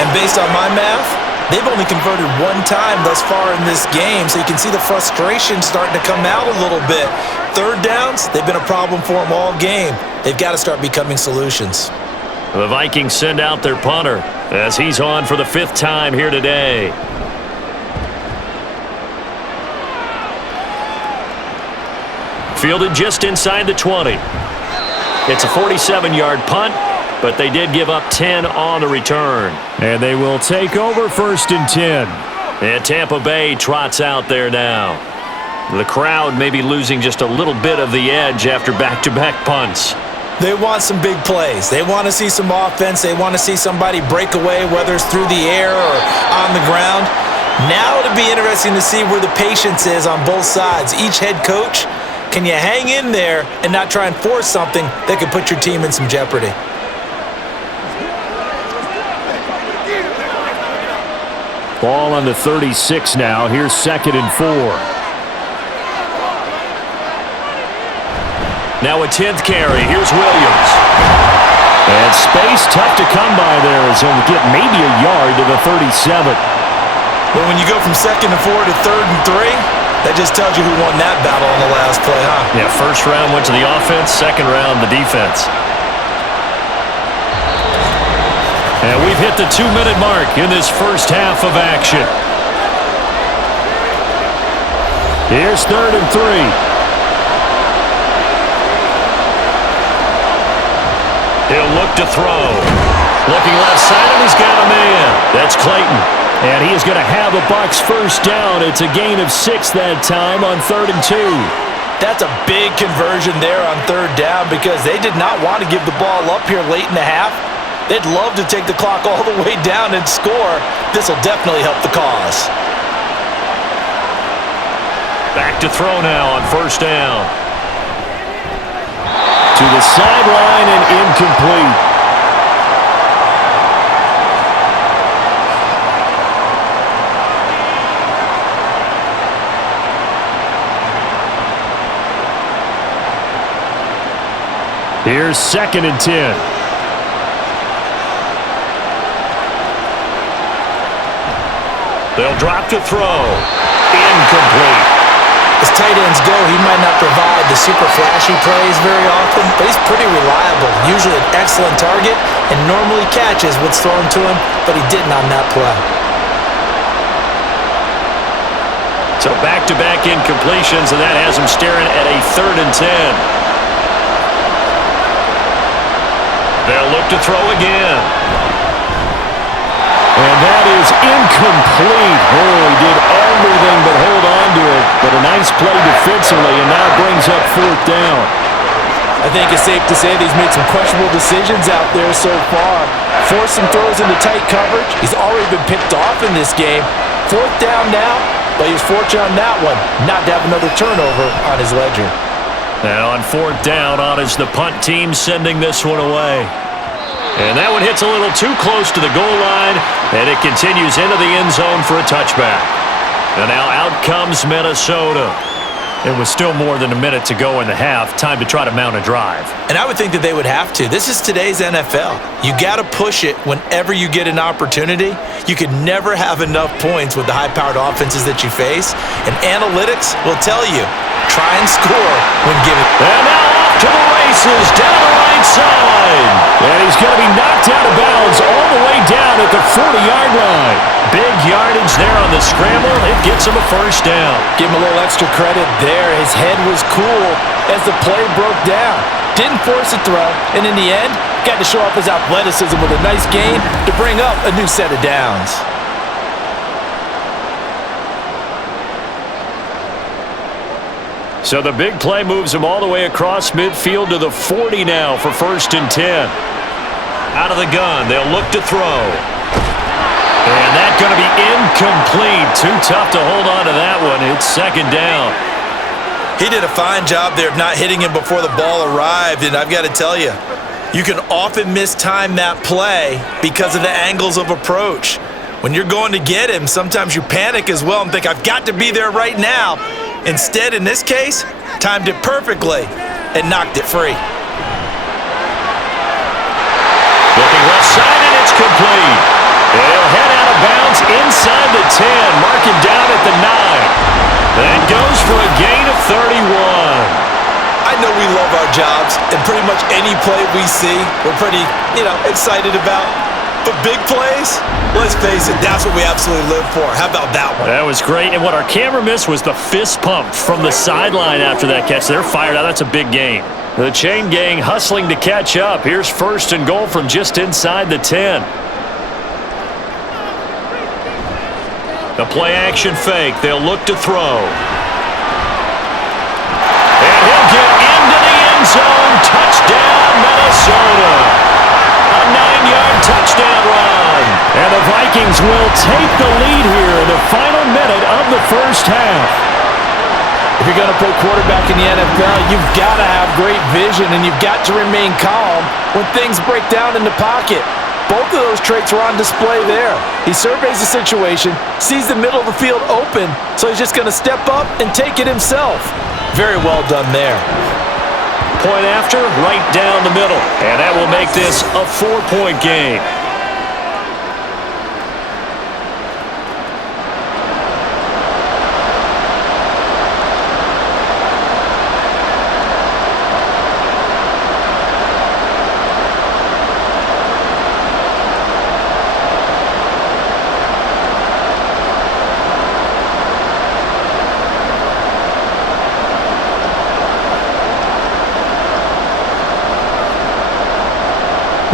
And based on my math, they've only converted 1 time thus far in this game, so you can see the frustration starting to come out a little bit. 3rd downs, they've been a problem for them all game. They've got to start becoming solutions. The Vikings send out their punter as he's on for the 5th time here today. Fielded just inside the 20. It's a 47-yard punt, but they did give up 10 on the return. And they will take over 1st and 10. And Tampa Bay trots out there now. The crowd may be losing just a little bit of the edge after back-to-back punts. They want some big plays. They want to see some offense. They want to see somebody break away, whether it's through the air or on the ground. Now it'll be interesting to see where the patience is on both sides. Each head coach, can you hang in there and not try and force something that could put your team in some jeopardy? Ball on the 36 now. Here's 2nd and 4. Now a 10th carry. Here's Williams. And space tough to come by there as he'll get maybe a yard to the 37. But when you go from 2nd and 4 to 3rd and 3, that just tells you who won that battle on the last play, huh? Yeah, 1st round went to the offense, 2nd round the defense. And we've hit the 2-minute mark in this first half of action. Here's 3rd and 3. He'll look to throw. Looking left side, and he's got a man. That's Clayton. And he is going to have a Bucs first down. It's a gain of 6 that time on 3rd and 2. That's a big conversion there on 3rd down because they did not want to give the ball up here late in the half. They'd love to take the clock all the way down and score. This will definitely help the cause. Back to throw now on 1st down. To the sideline and incomplete. Here's 2nd and 10. They'll drop to throw. Incomplete. As tight ends go, he might not provide the super flashy plays very often, but he's pretty reliable. Usually an excellent target and normally catches what's thrown to him, but he didn't on that play. So back-to-back incompletions, and that has him staring at a 3rd and 10. They'll look to throw again. And that is incomplete. Oh, he did everything but hold on to it. But a nice play defensively, and now brings up 4th down. I think it's safe to say that he's made some questionable decisions out there so far. Forced some throws into tight coverage. He's already been picked off in this game. 4th down now, but he was fortunate on that one not to have another turnover on his ledger. Now on 4th down, on is the punt team sending this one away. And that one hits a little too close to the goal line, and it continues into the end zone for a touchback. And now out comes Minnesota. It was still more than a minute to go in the half. Time to try to mount a drive. And I would think that they would have to. This is today's NFL. You got to push it whenever you get an opportunity. You could never have enough points with the high-powered offenses that you face. And analytics will tell you, try and score when given. And now off to the races, down the right side. And he's going to be knocked out of bounds all the way down at the 40-yard line. Big yardage there on the scramble. It gets him a first down. Give him a little extra credit there. His head was cool as the play broke down. Didn't force a throw, and in the end, got to show off his athleticism with a nice gain to bring up a new set of downs. So the big play moves him all the way across midfield to the 40 now for 1st and 10. Out of the gun, they'll look to throw. And that's going to be incomplete. Too tough to hold on to that one. It's 2nd down. He did a fine job there of not hitting him before the ball arrived, and I've got to tell you, you can often mistime that play because of the angles of approach. When you're going to get him, sometimes you panic as well and think, I've got to be there right now. Instead, in this case, timed it perfectly and knocked it free. Looking left side, and it's complete. He'll head out of bounds inside the 10, marking down at the 9. That goes for a gain of 31. I know we love our jobs, and pretty much any play we see, we're pretty, excited about. But big plays, let's face it, that's what we absolutely live for. How about that one? That was great, and what our camera missed was the fist pump from the sideline after that catch. They're fired out. That's a big gain. The chain gang hustling to catch up. Here's 1st and goal from just inside the 10. The play-action fake. They'll look to throw. And he'll get into the end zone. Touchdown, Minnesota. A 9-yard touchdown run. And the Vikings will take the lead here in the final minute of the first half. If you're going to play quarterback in the NFL, you've got to have great vision, and you've got to remain calm when things break down in the pocket. Both of those traits are on display there. He surveys the situation, sees the middle of the field open, so he's just going to step up and take it himself. Very well done there. Point after, right down the middle. And that will make this a 4-point game.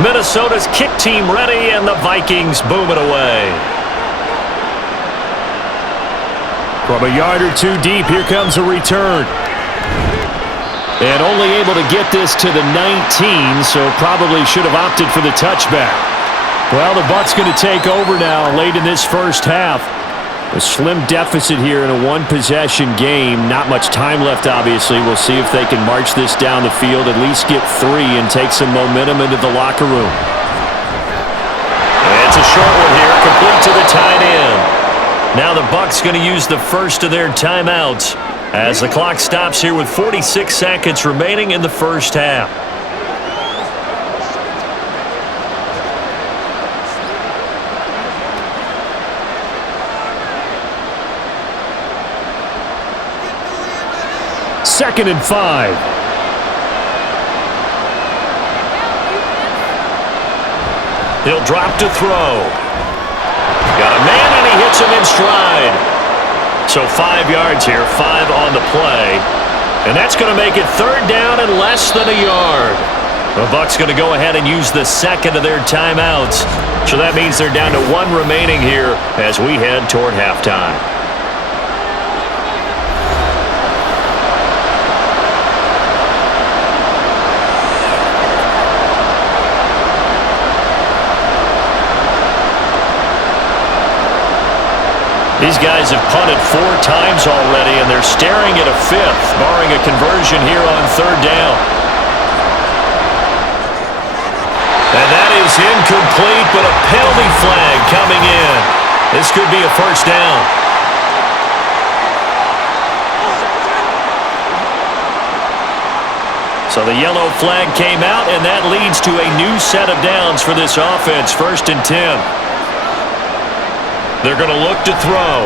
Minnesota's kick team ready, and the Vikings boom it away. From a yard or two deep, here comes a return. And only able to get this to the 19, so probably should have opted for the touchback. Well, the Bucs going to take over now late in this first half. A slim deficit here in a one-possession game. Not much time left, obviously. We'll see if they can march this down the field, at least get 3, and take some momentum into the locker room. And it's a short one here, complete to the tight end. Now the Bucs going to use the first of their timeouts as the clock stops here with 46 seconds remaining in the first half. Second and 5. He'll drop to throw. Got a man, and he hits him in stride. So 5 yards here, 5 on the play. And that's going to make it third down and less than a yard. The Bucs going to go ahead and use the second of their timeouts. So that means they're down to 1 remaining here as we head toward halftime. These guys have punted 4 times already, and they're staring at a 5th, barring a conversion here on third down. And that is incomplete, but a penalty flag coming in. This could be a first down. So the yellow flag came out, and that leads to a new set of downs for this offense, 1st and 10. They're going to look to throw.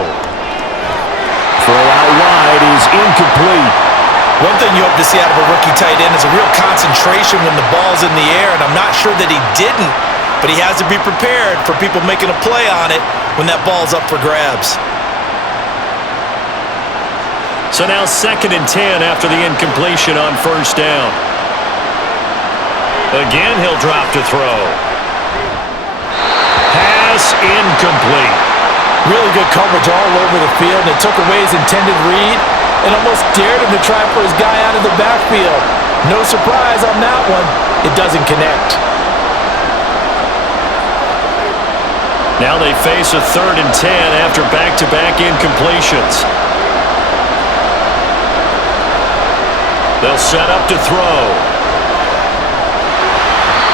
Throw out wide is incomplete. One thing you hope to see out of a rookie tight end is a real concentration when the ball's in the air, and I'm not sure that he didn't, but he has to be prepared for people making a play on it when that ball's up for grabs. So now 2nd and 10 after the incompletion on first down. Again, he'll drop to throw. Pass incomplete. Really good coverage all over the field, and it took away his intended read and almost dared him to try for his guy out of the backfield. No surprise on that one. It doesn't connect. Now they face a 3rd and 10 after back-to-back incompletions. They'll set up to throw.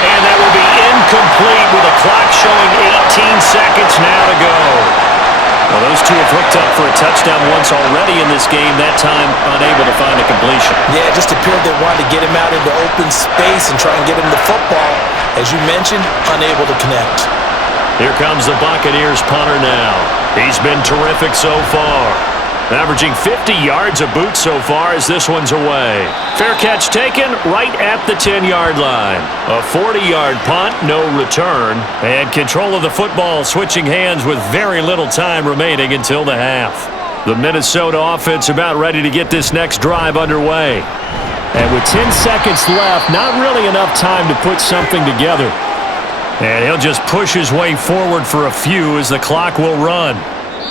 And that will be incomplete with a clock showing 18 seconds now to go. Well, those two have hooked up for a touchdown once already in this game, that time unable to find a completion. Yeah, it just appeared they wanted to get him out into open space and try and get him the football. As you mentioned, unable to connect. Here comes the Buccaneers punter now. He's been terrific so far. Averaging 50 yards a boot so far as this one's away. Fair catch taken right at the 10-yard line. A 40-yard punt, no return. And control of the football switching hands with very little time remaining until the half. The Minnesota offense about ready to get this next drive underway. And with 10 seconds left, not really enough time to put something together. And he'll just push his way forward for a few as the clock will run.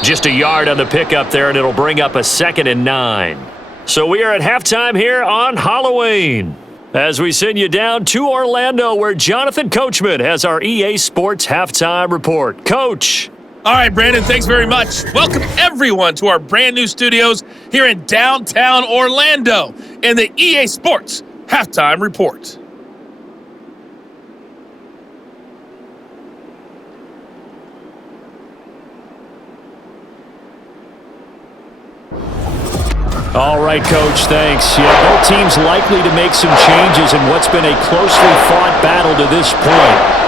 Just a yard on the pickup there, and it'll bring up a 2nd and 9. So we are at halftime here on Halloween as we send you down to Orlando, where Jonathan Coachman has our EA Sports Halftime Report. Coach. All right, Brandon, thanks very much. Welcome, everyone, to our brand new studios here in downtown Orlando in the EA Sports Halftime Report. All right, Coach, thanks. Yeah, both teams likely to make some changes in what's been a closely fought battle to this point.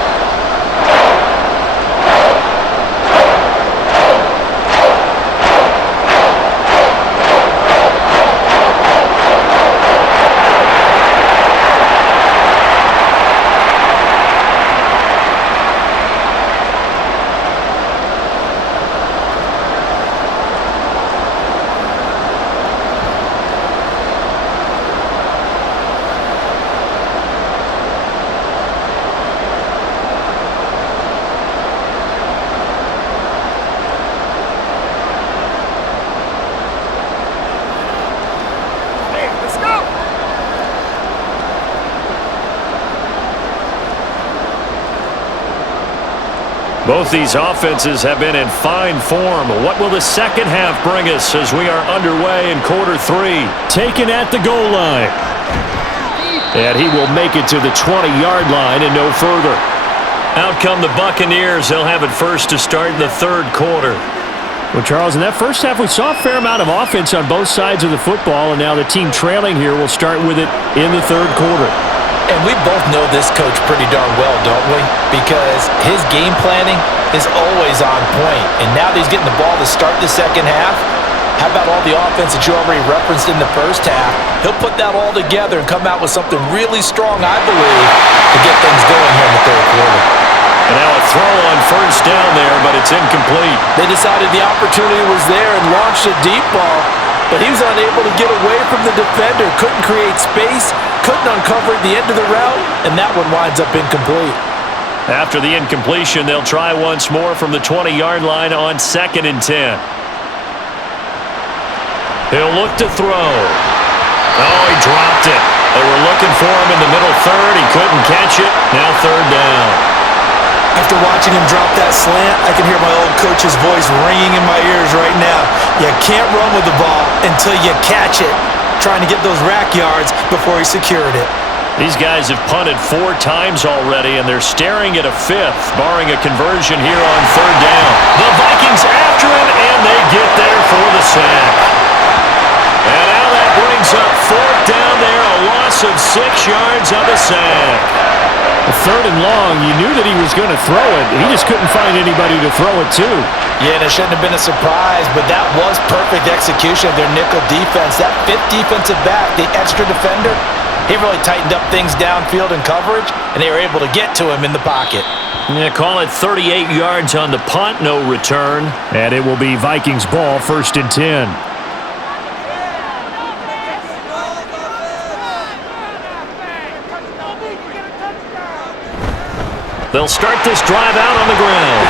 Both these offenses have been in fine form. What will the second half bring us as we are underway in quarter 3? Taken at the goal line. And he will make it to the 20-yard line and no further. Out come the Buccaneers. They'll have it first to start in the third quarter. Well, Charles, in that first half, we saw a fair amount of offense on both sides of the football, and now the team trailing here will start with it in the third quarter. And we both know this coach pretty darn well, don't we? Because his game planning is always on point. And now that he's getting the ball to start the second half, how about all the offense that you already referenced in the first half? He'll put that all together and come out with something really strong, I believe, to get things going here in the third quarter. And now a throw on first down there, but it's incomplete. They decided the opportunity was there and launched a deep ball, but he was unable to get away from the defender, couldn't create space, couldn't uncover at the end of the route, and that one winds up incomplete. After the incompletion, they'll try once more from the 20-yard line on 2nd and 10. He'll look to throw. Oh, he dropped it. They were looking for him in the middle third. He couldn't catch it. Now third down. After watching him drop that slant, I can hear my old coach's voice ringing in my ears right now. You can't run with the ball until you catch it. Trying to get those rack yards before he secured it. These guys have punted 4 times already, and they're staring at a 5th, barring a conversion here on third down. The Vikings after him, and they get there for the sack. And now that brings up 4th down there, a loss of 6 yards on the sack. Third and long, you knew that he was going to throw it. He just couldn't find anybody to throw it to. Yeah, and it shouldn't have been a surprise, but that was perfect execution of their nickel defense. That 5th defensive back, the extra defender, he really tightened up things downfield in coverage, and they were able to get to him in the pocket. Yeah, call it 38 yards on the punt, no return. And it will be Vikings ball, 1st and 10. They'll start this drive out on the ground.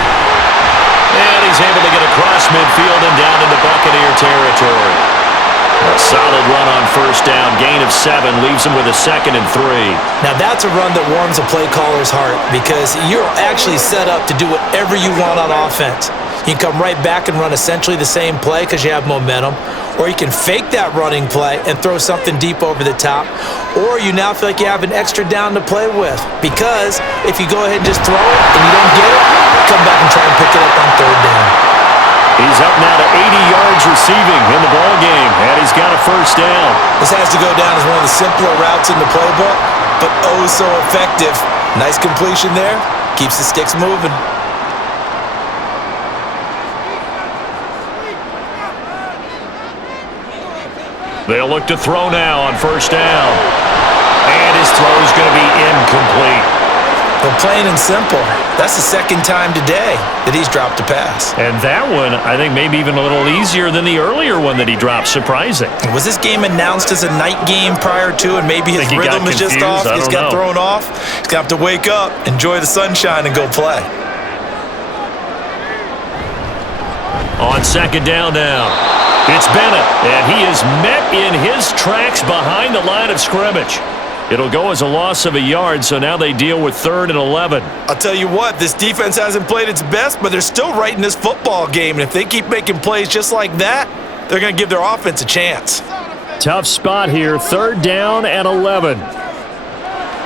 And he's able to get across midfield and down into Buccaneer territory. A solid run on first down. Gain of 7 leaves him with a 2nd and 3. Now that's a run that warms a play caller's heart because you're actually set up to do whatever you want on offense. You can come right back and run essentially the same play because you have momentum, or you can fake that running play and throw something deep over the top, or you now feel like you have an extra down to play with because if you go ahead and just throw it and you don't get it, come back and try and pick it up on third down. He's up now to 80 yards receiving in the ball game, and he's got a first down. This has to go down as one of the simpler routes in the playbook, but oh so effective. Nice completion there. Keeps the sticks moving. They'll look to throw now on first down. And his throw is going to be incomplete. Well, plain and simple, that's the 2nd time today that he's dropped a pass. And that one, I think, maybe even a little easier than the earlier one that he dropped. Surprising. Was this game announced as a night game prior to, and maybe his rhythm is just off? He's got thrown off. He's going to have to wake up, enjoy the sunshine, and go play. On 2nd down now, it's Bennett, and he is met in his tracks behind the line of scrimmage. It'll go as a loss of a yard, so now they deal with 3rd and 11. I'll tell you what, this defense hasn't played its best, but they're still right in this football game, and if they keep making plays just like that, they're going to give their offense a chance. Tough spot here, 3rd down and 11.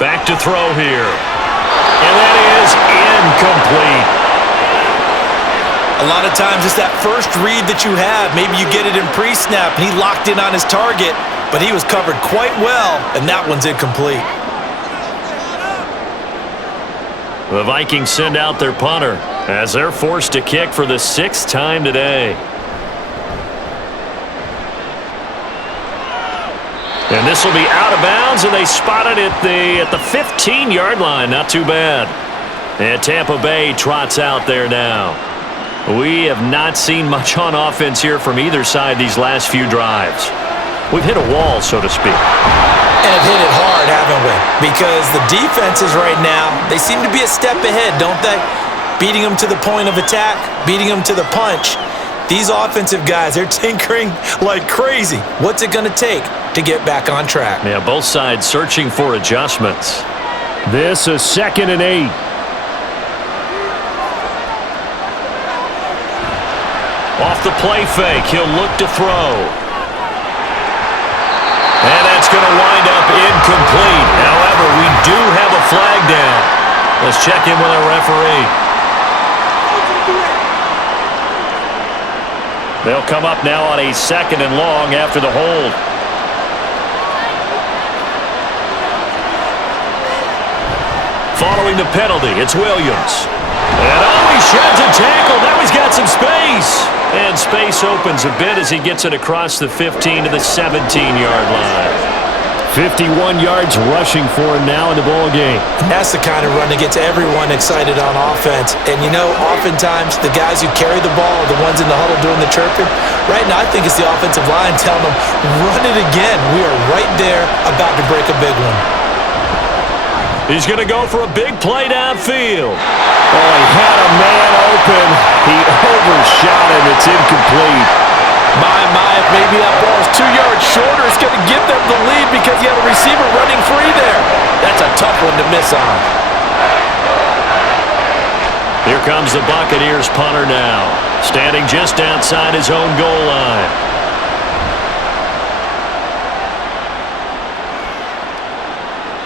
Back to throw here. And that is incomplete. A lot of times it's that first read that you have. Maybe you get it in pre-snap, and he locked in on his target, but he was covered quite well, and that one's incomplete. The Vikings send out their punter as they're forced to kick for the 6th time today. And this will be out of bounds, and they spot it at the 15-yard line. Not too bad. And Tampa Bay trots out there now. We have not seen much on offense here from either side these last few drives. We've hit a wall, so to speak. And have hit it hard, haven't we? Because the defenses right now, they seem to be a step ahead, don't they? Beating them to the point of attack, beating them to the punch. These offensive guys, they're tinkering like crazy. What's it going to take to get back on track? Yeah, both sides searching for adjustments. This is 2nd and 8. Off the play fake, he'll look to throw. And that's going to wind up incomplete. However, we do have a flag down. Let's check in with our referee. They'll come up now on a 2nd and long after the hold. Following the penalty, it's Williams. And he sheds a tackle. Now he's got some space. And space opens a bit as he gets it across the 15 to the 17-yard line. 51 yards rushing for him now in the ball game. And that's the kind of run that gets everyone excited on offense. And, you know, oftentimes the guys who carry the ball are the ones in the huddle doing the chirping. Right now, I think it's the offensive line telling them, run it again. We are right there about to break a big one. He's going to go for a big play downfield. Oh, he had a man open. He overshot him. It's incomplete. My, if maybe that ball's 2 yards shorter, it's going to give them the lead because you have a receiver running free there. That's a tough one to miss on. Here comes the Buccaneers punter now, standing just outside his own goal line.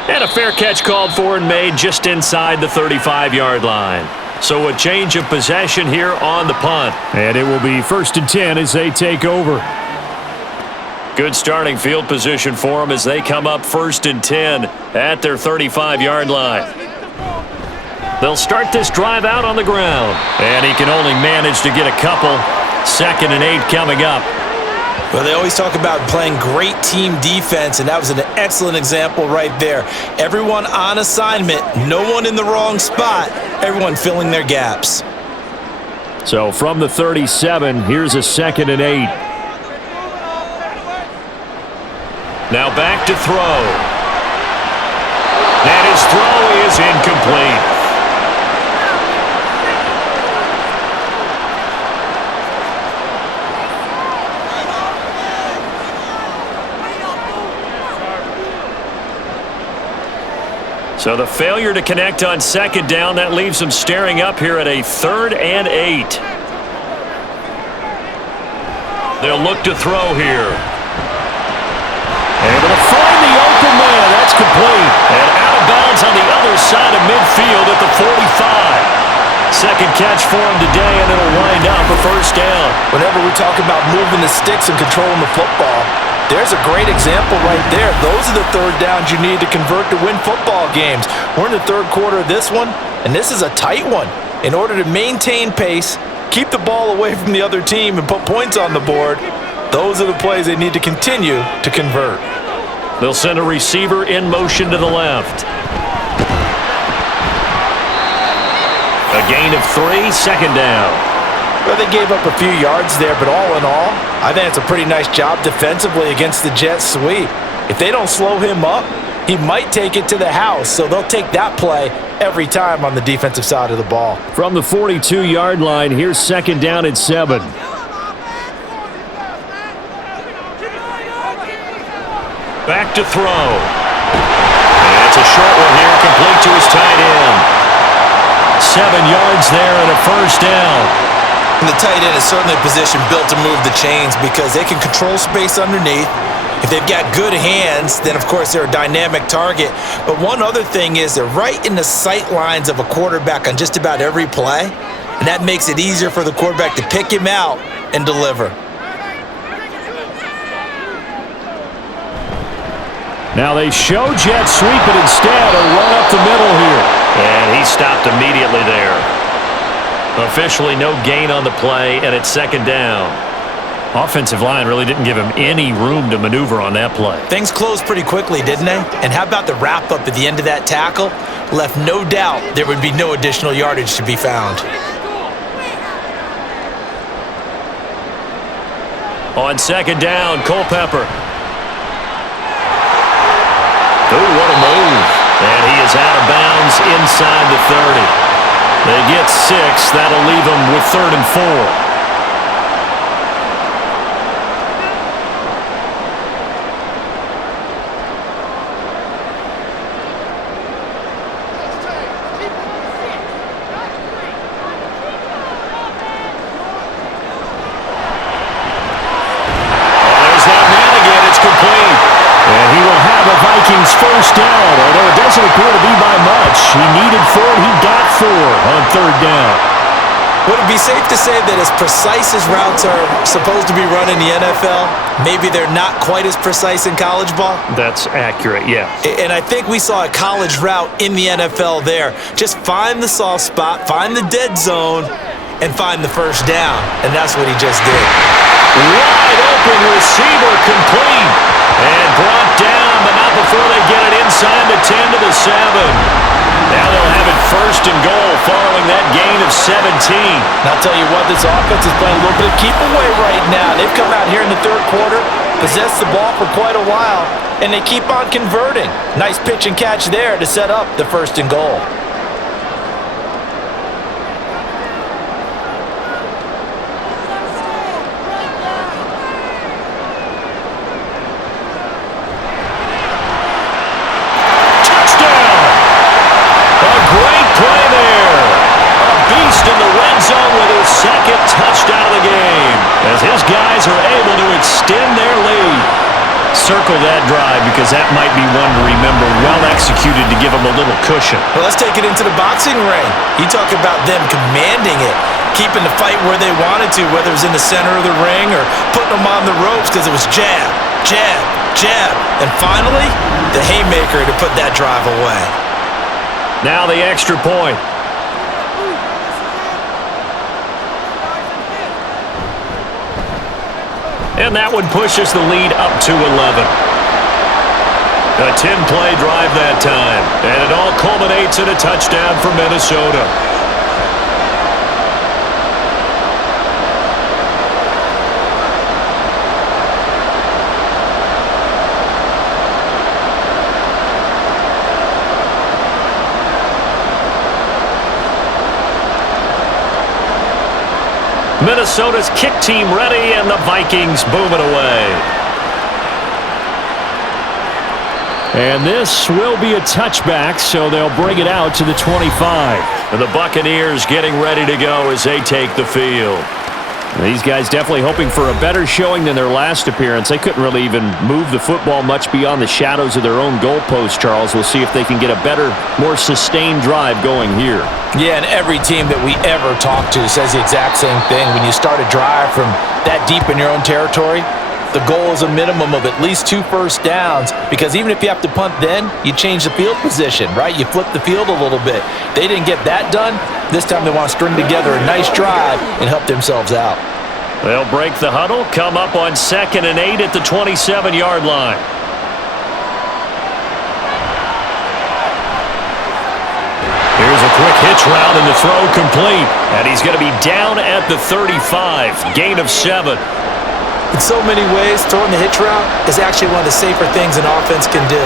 And a fair catch called for and made just inside the 35-yard line. So a change of possession here on the punt. And it will be 1st and 10 as they take over. Good starting field position for them as they come up 1st and 10 at their 35-yard line. They'll start this drive out on the ground. And he can only manage to get a couple. 2nd and 8 coming up. Well, they always talk about playing great team defense, and that was an excellent example right there. Everyone on assignment, no one in the wrong spot, everyone filling their gaps. So from the 37, here's a 2nd and 8. Now back to throw. And his throw is incomplete. So the failure to connect on 2nd down, that leaves them staring up here at a 3rd and 8. They'll look to throw here. Able to find the open man. That's complete. And out of bounds on the other side of midfield at the 45. 2nd catch for him today, and it'll wind up a 1st down. Whenever we talk about moving the sticks and controlling the football, there's a great example right there. Those are the 3rd downs you need to convert to win football games. We're in the 3rd quarter of this one, and this is a tight one. In order to maintain pace, keep the ball away from the other team, and put points on the board, those are the plays they need to continue to convert. They'll send a receiver in motion to the left. A gain of 3, 2nd down. Well, they gave up a few yards there, but all in all, I think it's a pretty nice job defensively against the jet sweep. If they don't slow him up, he might take it to the house, so they'll take that play every time on the defensive side of the ball. From the 42-yard line, here's 2nd down and 7. Back to throw. And it's a short one here, complete to his tight end. 7 yards there and a 1st down. And the tight end is certainly a position built to move the chains because they can control space underneath. If they've got good hands, then of course they're a dynamic target. But one other thing is they're right in the sight lines of a quarterback on just about every play. And that makes it easier for the quarterback to pick him out and deliver. Now they show jet sweep, but instead a run up the middle here. And he stopped immediately there. Officially no gain on the play, and it's 2nd down. Offensive line really didn't give him any room to maneuver on that play. Things closed pretty quickly, didn't they? And how about the wrap-up at the end of that tackle? Left no doubt there would be no additional yardage to be found. On 2nd down, Culpepper. Oh, what a move. And he is out of bounds inside the 30. They get 6. That'll leave them with 3rd and 4. on third down. Would it be safe to say that as precise as routes are supposed to be run in the NFL, maybe they're not quite as precise in college ball? That's accurate, yeah. And I think we saw a college route in the NFL there. Just find the soft spot, find the dead zone, and find the first down. And that's what he just did. Wide open receiver complete. And brought down, but not before they get it inside the 10 to the 7. Now they'll have it first and goal following that gain of 17. And I'll tell you what, this offense is playing a little bit of keep away right now. They've come out here in the third quarter, possessed the ball for quite a while, and they keep on converting. Nice pitch and catch there to set up the first and goal. Second touchdown of the game as his guys are able to extend their lead. Circle that drive because that might be one to remember. Well executed to give them a little cushion. Well, let's take it into the boxing ring. You talk about them commanding it, keeping the fight where they wanted to, whether it was in the center of the ring or putting them on the ropes because it was jab, jab, jab. And finally, the haymaker to put that drive away. Now the extra point. And that one pushes the lead up to 11. A 10-play drive that time. And it all culminates in a touchdown for Minnesota. Minnesota's kick team ready, and the Vikings boom it away. And this will be a touchback, so they'll bring it out to the 25. And the Buccaneers getting ready to go as they take the field. These guys definitely hoping for a better showing than their last appearance. They couldn't really even move the football much beyond the shadows of their own goalpost, Charles. We'll see if they can get a better, more sustained drive going here. Yeah, and every team that we ever talk to says the exact same thing. When you start a drive from that deep in your own territory, the goal is a minimum of at least 2 first downs, because even if you have to punt then, you change the field position, right? You flip the field a little bit. They didn't get that done. This time they want to string together a nice drive and help themselves out. They'll break the huddle, come up on 2nd and 8 at the 27-yard line. Here's a quick hitch route and the throw complete. And he's going to be down at the 35, gain of 7. In so many ways, throwing the hitch route is actually one of the safer things an offense can do.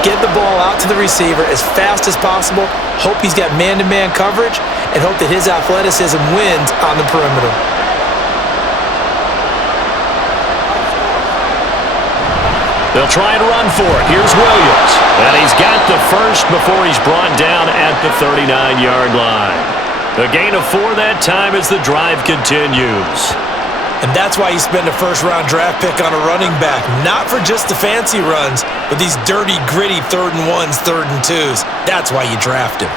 Get the ball out to the receiver as fast as possible, hope he's got man-to-man coverage, and hope that his athleticism wins on the perimeter. They'll try and run for it. Here's Williams. And he's got the first before he's brought down at the 39-yard line. A gain of 4 that time as the drive continues. And that's why you spend a first-round draft pick on a running back. Not for just the fancy runs, but these dirty, gritty 3rd and 1s, 3rd and 2s. That's why you draft him.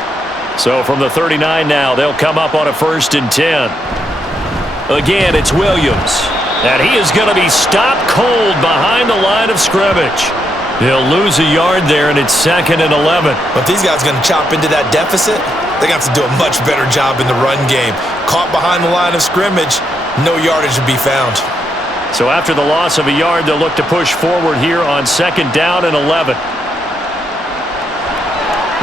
So from the 39 now, they'll come up on a 1st and 10. Again, it's Williams. And he is going to be stopped cold behind the line of scrimmage. They'll lose a yard there, and it's 2nd and 11. But if these guys are going to chop into that deficit, they're going to have to do a much better job in the run game. Caught behind the line of scrimmage, no yardage to be found. So after the loss of a yard, they'll look to push forward here on 2nd down and 11.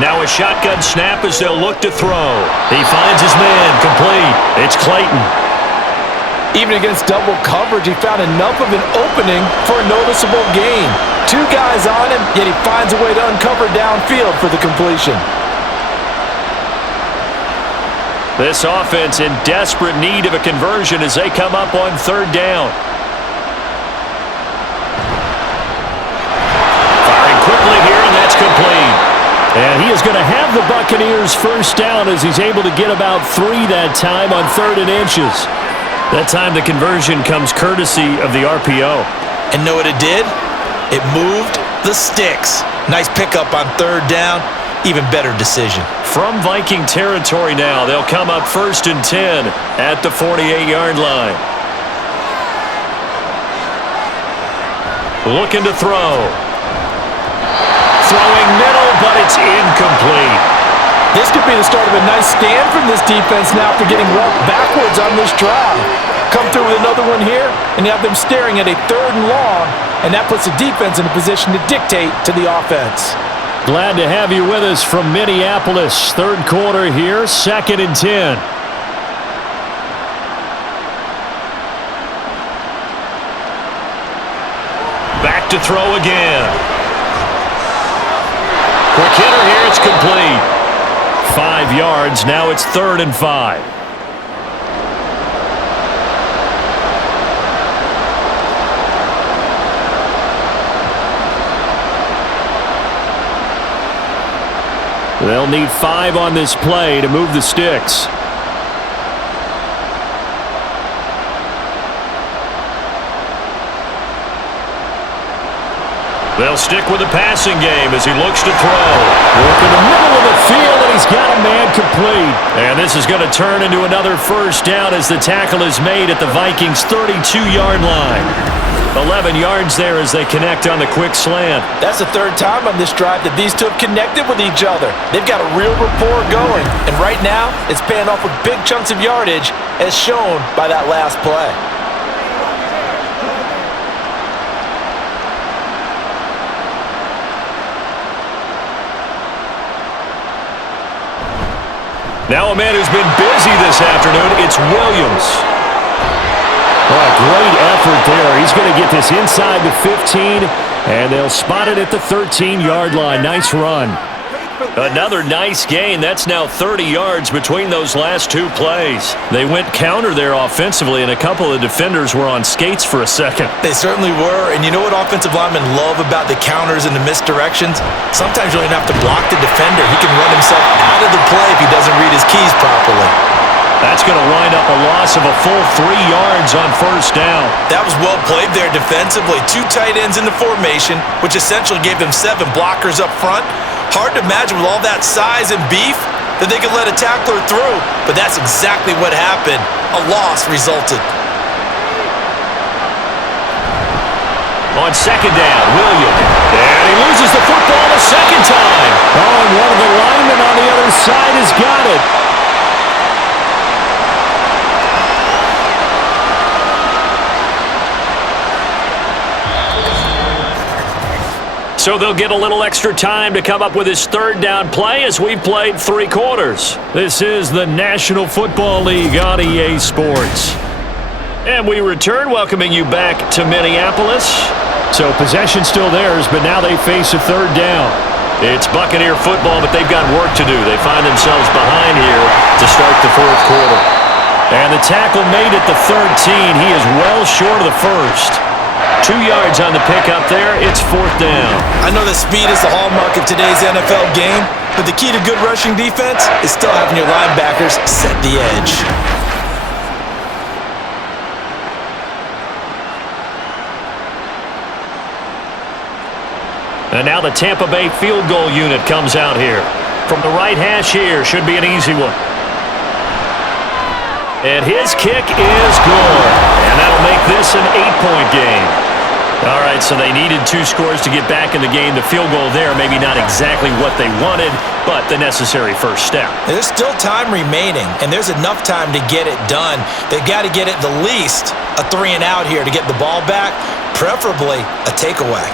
Now a shotgun snap as they'll look to throw. He finds his man, complete. It's Clayton. Even against double coverage, he found enough of an opening for a noticeable gain. 2 guys on him, yet he finds a way to uncover downfield for the completion. This offense in desperate need of a conversion as they come up on 3rd down. Firing quickly here, and that's complete. And he is going to have the Buccaneers first down as he's able to get about 3 that time on 3rd and inches. That time the conversion comes courtesy of the RPO. And know what it did? It moved the sticks. Nice pickup on 3rd down. even better decision. From Viking territory now, they'll come up 1st and 10 at the 48-yard line. Looking to throw. Throwing middle, but it's incomplete. This could be the start of a nice stand from this defense now after getting walked backwards on this drive. Come through with another one here, and you have them staring at a 3rd and long, and that puts the defense in a position to dictate to the offense. Glad to have you with us from Minneapolis. 3rd quarter here, 2nd and 10. Back to throw again. Quick hitter here, it's complete. 5 yards, now it's 3rd and 5. They'll need 5 on this play to move the sticks. They'll stick with the passing game as he looks to throw. Work in the middle of the field, and he's got a man complete. And this is going to turn into another 1st down as the tackle is made at the Vikings' 32-yard line. 11 yards there as they connect on the quick slant. That's the 3rd time on this drive that these two have connected with each other. They've got a real rapport going, and right now it's paying off with big chunks of yardage as shown by that last play. Now a man who's been busy this afternoon, it's Williams. Oh, great effort there. He's going to get this inside the 15, and they'll spot it at the 13-yard line. Nice run. Another nice gain. That's now 30 yards between those last 2 plays. They went counter there offensively, and a couple of defenders were on skates for a second. They certainly were, and you know what offensive linemen love about the counters and the misdirections? Sometimes you don't even have to block the defender. He can run himself out of the play if he doesn't read his keys properly. That's going to wind up a loss of a full 3 yards on 1st down. That was well played there defensively. 2 tight ends in the formation, which essentially gave them 7 blockers up front. Hard to imagine with all that size and beef that they could let a tackler through, but that's exactly what happened. A loss resulted. On 2nd down, Williams. And he loses the football a 2nd time. Oh, and one of the linemen on the other side has got it. So they'll get a little extra time to come up with his 3rd down play as we've played 3 quarters. This is the National Football League on EA Sports. And we return, welcoming you back to Minneapolis. So possession still theirs, but now they face a 3rd down. It's Buccaneer football, but they've got work to do. They find themselves behind here to start the 4th quarter. And the tackle made at the 13. He is well short of the 1st. 2 yards on the pickup there. It's 4th down. I know that speed is the hallmark of today's NFL game, but the key to good rushing defense is still having your linebackers set the edge. And now the Tampa Bay field goal unit comes out here. From the right hash here, should be an easy one. And his kick is good. And that'll make this an 8-point game. All right, so they needed 2 scores to get back in the game. The field goal there, maybe not exactly what they wanted, but the necessary first step. There's still time remaining, and there's enough time to get it done. They've got to get at the least a 3 and out here to get the ball back, preferably a takeaway.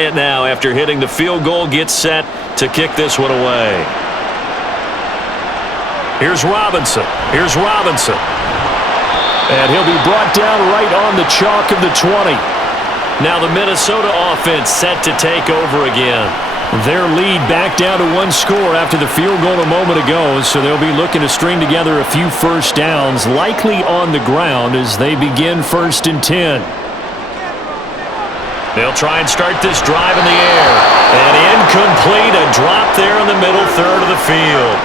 And now, after hitting the field goal, gets set to kick this one away. Here's Robinson. Here's Robinson. And he'll be brought down right on the chalk of the 20. Now the Minnesota offense set to take over again. Their lead back down to 1 score after the field goal a moment ago, so they'll be looking to string together a few first downs, likely on the ground as they begin 1st and 10. They'll try and start this drive in the air. And incomplete, a drop there in the middle third of the field.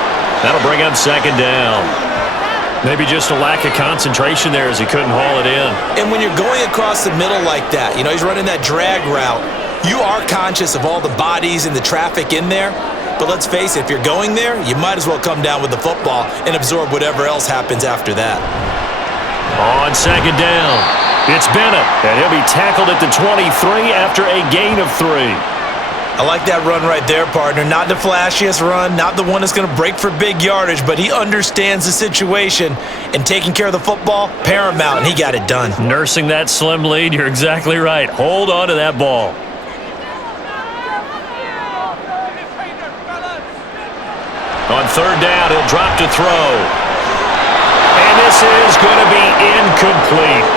That'll bring up second down. Maybe just a lack of concentration there as he couldn't haul it in. And when you're going across the middle like that, he's running that drag route, you are conscious of all the bodies and the traffic in there. But let's face it, if you're going there, you might as well come down with the football and absorb whatever else happens after that. On second down, it's Bennett, and he'll be tackled at the 23 after a gain of 3. I like that run right there, partner. Not the flashiest run, not the one that's going to break for big yardage, but he understands the situation, and taking care of the football, paramount, and he got it done. Nursing that slim lead, you're exactly right. Hold on to that ball. On third down, he'll drop to throw. And this is going to be incomplete.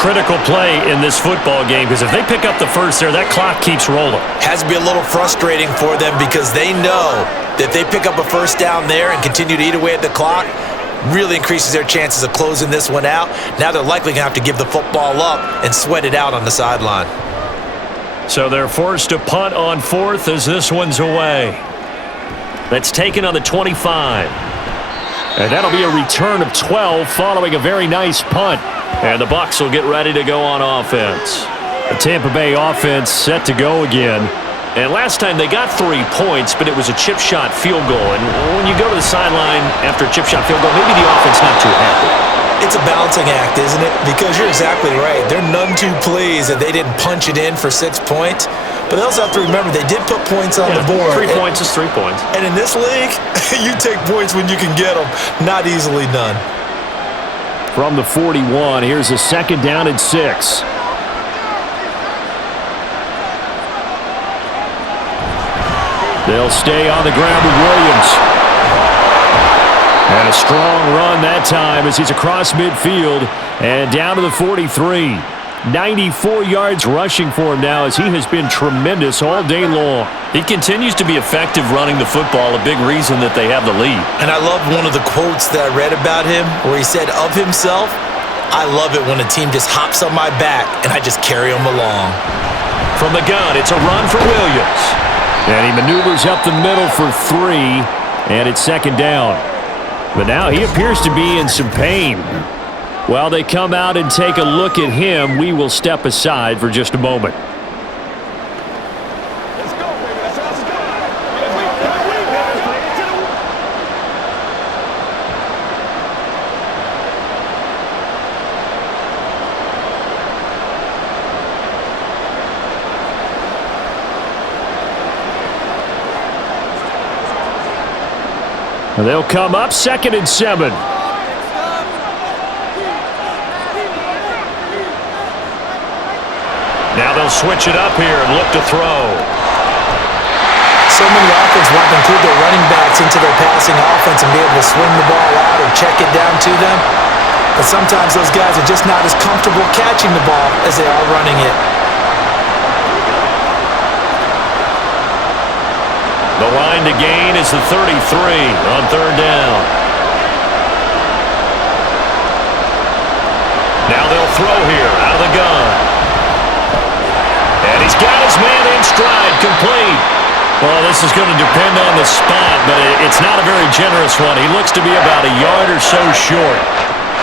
Critical play in this football game, because if they pick up the first there, that clock keeps rolling. Has to be a little frustrating for them because they know that if they pick up a first down there and continue to eat away at the clock, really increases their chances of closing this one out. Now they're likely going to have to give the football up and sweat it out on the sideline. So they're forced to punt on fourth as this one's away. That's taken on the 25. And that'll be a return of 12 following a very nice punt. And the Bucs will get ready to go on offense. The Tampa Bay offense set to go again. And last time they got 3 points, but it was a chip shot field goal. And when you go to the sideline after a chip shot field goal, maybe the offense not too happy. It's a balancing act, isn't it? Because you're exactly right. They're none too pleased that they didn't punch it in for 6 points. But they also have to remember they did put points on the board. 3 points is 3 points. And in this league, you take points when you can get them. Not easily done. From the 41, here's a second down and 6. They'll stay on the ground with Williams. And a strong run that time as he's across midfield and down to the 43. 94 yards rushing for him now as he has been tremendous all day long. He continues to be effective running the football, a big reason that they have the lead. And I love one of the quotes that I read about him where he said of himself, "I love it when a team just hops on my back and I just carry them along." From the gun, it's a run for Williams. And he maneuvers up the middle for 3, and it's second down. But now he appears to be in some pain. While they come out and take a look at him, we will step aside for just a moment. Let's go, baby. Let's go. They'll come up second and 7. Now they'll switch it up here and look to throw. So many offenses want to include their running backs into their passing offense and be able to swing the ball out or check it down to them. But sometimes those guys are just not as comfortable catching the ball as they are running it. The line to gain is the 33 on third down. Now they'll throw here out of the gun. And he's got his man in stride, complete. Well, this is going to depend on the spot, but it's not a very generous one. He looks to be about a yard or so short.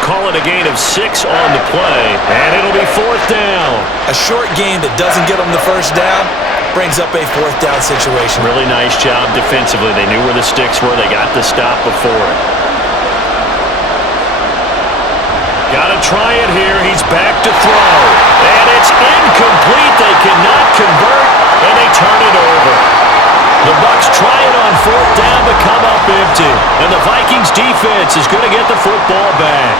Call it a gain of 6 on the play, and it'll be fourth down. A short gain that doesn't get them the first down brings up a fourth down situation. Really nice job defensively. They knew where the sticks were. They got the stop before it. Got to try it here. He's back to throw. And it's incomplete. They cannot convert, and they turn it over. The Bucs try it on fourth down but come up empty. And the Vikings defense is going to get the football back.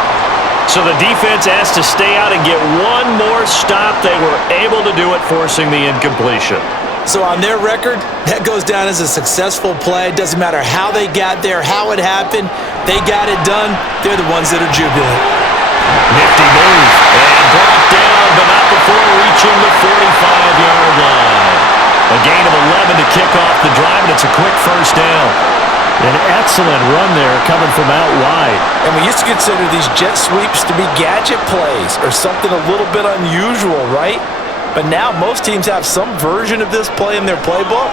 So the defense has to stay out and get one more stop. They were able to do it, forcing the incompletion. So on their record, that goes down as a successful play. Doesn't matter how they got there, how it happened. They got it done. They're the ones that are jubilant. Nifty move. And brought down, but not before reaching the 45-yard line. A gain of 11 to kick off the drive, and it's a quick first down. An excellent run there coming from out wide. And we used to consider these jet sweeps to be gadget plays or something a little bit unusual, right? But now most teams have some version of this play in their playbook,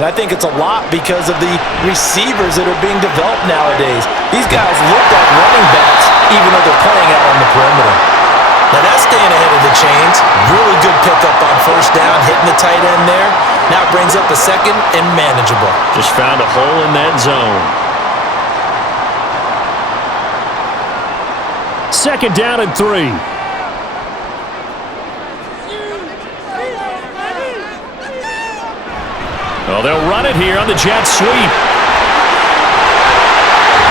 and I think it's a lot because of the receivers that are being developed nowadays. These guys look like running backs even though they're playing out on the perimeter. Now that's staying ahead of the chains. Really good pickup on first down, hitting the tight end there. Now it brings up a second and manageable. Just found a hole in that zone. Second down and 3. Well, they'll run it here on the jet sweep.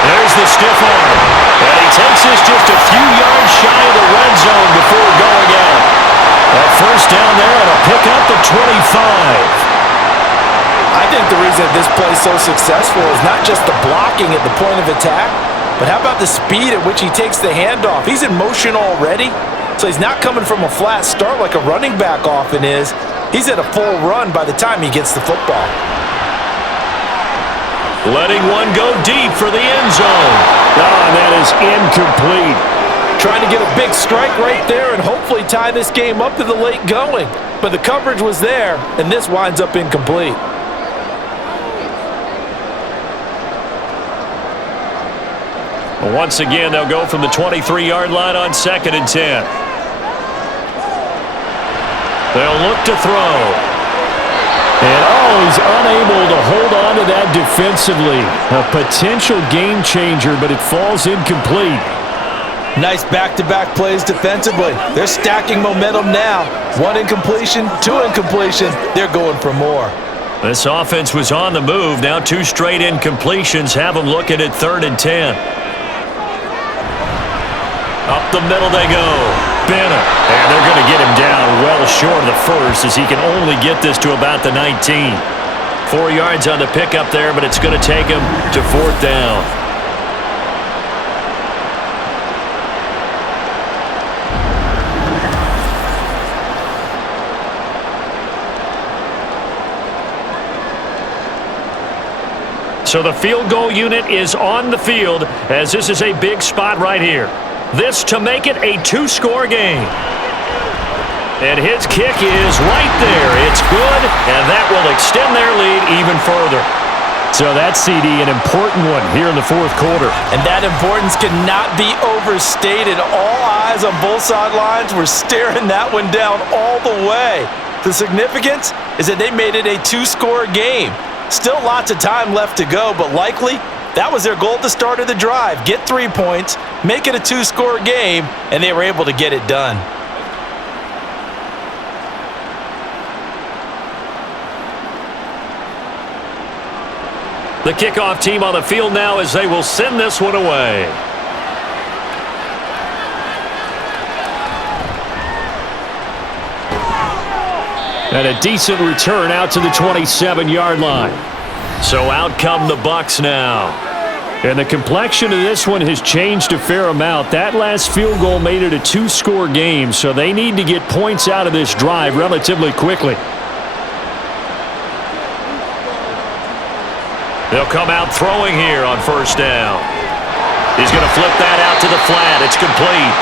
There's the stiff arm. And he takes this just a few yards shy of the red zone before going out. That first down there and a pickup at 25. I think the reason this play is so successful is not just the blocking at the point of attack, but how about the speed at which he takes the handoff? He's in motion already, so he's not coming from a flat start like a running back often is. He's at a full run by the time he gets the football. Letting one go deep for the end zone. Oh, and that is incomplete. Trying to get a big strike right there and hopefully tie this game up to the late going. But the coverage was there, and this winds up incomplete. Well, once again, they'll go from the 23-yard line on 2nd and 10. They'll look to throw. And, he's unable to hold on to that defensively. A potential game changer, but it falls incomplete. Nice back-to-back plays defensively. They're stacking momentum now. 1 incompletion, 2 incompletion. They're going for more. This offense was on the move. Now 2 straight incompletions have them looking at 3rd and 10. Up the middle they go. Bennett. And they're going to get him down well short of the first as he can only get this to about the 19. 4 yards on the pickup there, but it's going to take him to 4th down. So the field goal unit is on the field as this is a big spot right here. This to make it a 2-score game. And his kick is right there. It's good, and that will extend their lead even further. So that CD, an important one here in the 4th quarter. And that importance cannot be overstated. All eyes on both sidelines were staring that one down all the way. The significance is that they made it a 2-score game. Still lots of time left to go, but likely that was their goal at the start of the drive. Get 3 points, make it a 2-score game, and they were able to get it done. The kickoff team on the field now as they will send this one away. And a decent return out to the 27-yard line. So out come the BUCS now. And the complexion of this one has changed a fair amount. That last field goal made it a 2-score game, so they need to get points out of this drive relatively quickly. They'll come out throwing here on 1st down. He's going to flip that out to the flat. It's complete.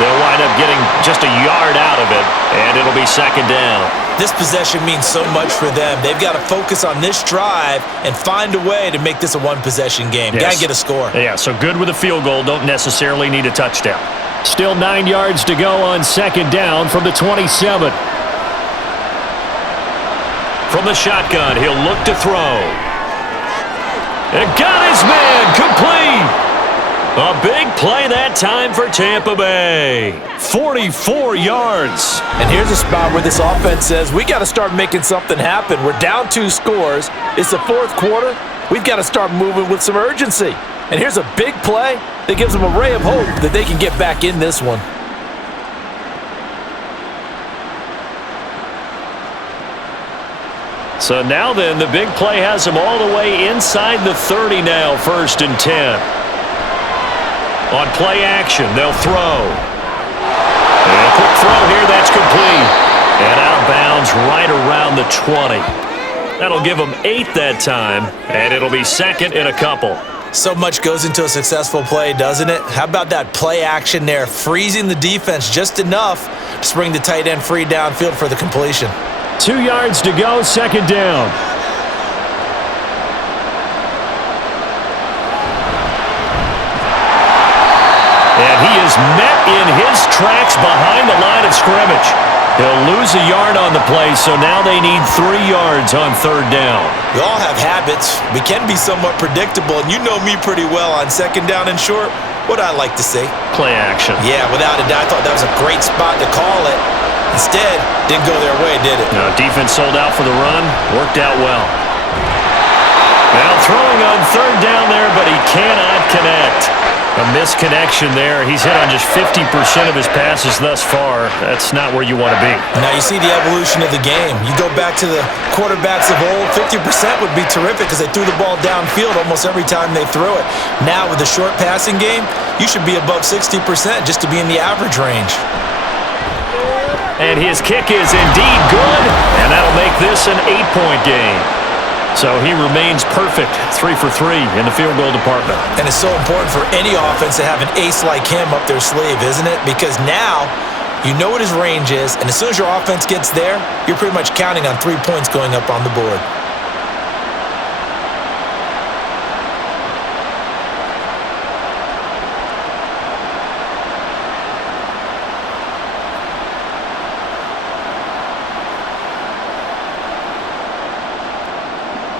They'll wind up getting just a yard out of it, and it'll be 2nd down. This possession means so much for them. They've got to focus on this drive and find a way to make this a 1-possession game. Yes. Got to get a score. Yeah, so good with a field goal. Don't necessarily need a touchdown. Still 9 yards to go on 2nd down from the 27. From the shotgun, he'll look to throw. And got his man complete. A big play that time for Tampa Bay. 44 yards. And here's a spot where this offense says, we got to start making something happen. We're down 2 scores. It's the 4th quarter. We've got to start moving with some urgency. And here's a big play that gives them a ray of hope that they can get back in this one. So now then, the big play has them all the way inside the 30 now, 1st and 10. On play action, they'll throw. And a quick throw here, that's complete. And out of bounds right around the 20. That'll give them 8 that time, and it'll be 2nd and a couple. So much goes into a successful play, doesn't it? How about that play action there, freezing the defense just enough to spring the tight end free downfield for the completion. 2 yards to go, second down. And he is met in his tracks behind the line of scrimmage. He'll lose a yard on the play, so now they need 3 yards on third down. We all have habits. We can be somewhat predictable, and you know me pretty well on second down and short. What I like to say? Play action. Yeah, without a doubt. I thought that was a great spot to call it. Instead, didn't go their way, did it? No, defense sold out for the run. Worked out well. Now throwing on third down there, but he cannot connect. A misconnection there. He's hit on just 50% of his passes thus far. That's not where you want to be. Now you see the evolution of the game. You go back to the quarterbacks of old, 50% would be terrific because they threw the ball downfield almost every time they threw it. Now with the short passing game, you should be above 60% just to be in the average range. And his kick is indeed good, and that'll make this an 8-point game. So he remains perfect, 3 for 3 in the field goal department. And it's so important for any offense to have an ace like him up their sleeve, isn't it? Because now you know what his range is, and as soon as your offense gets there, you're pretty much counting on 3 points going up on the board.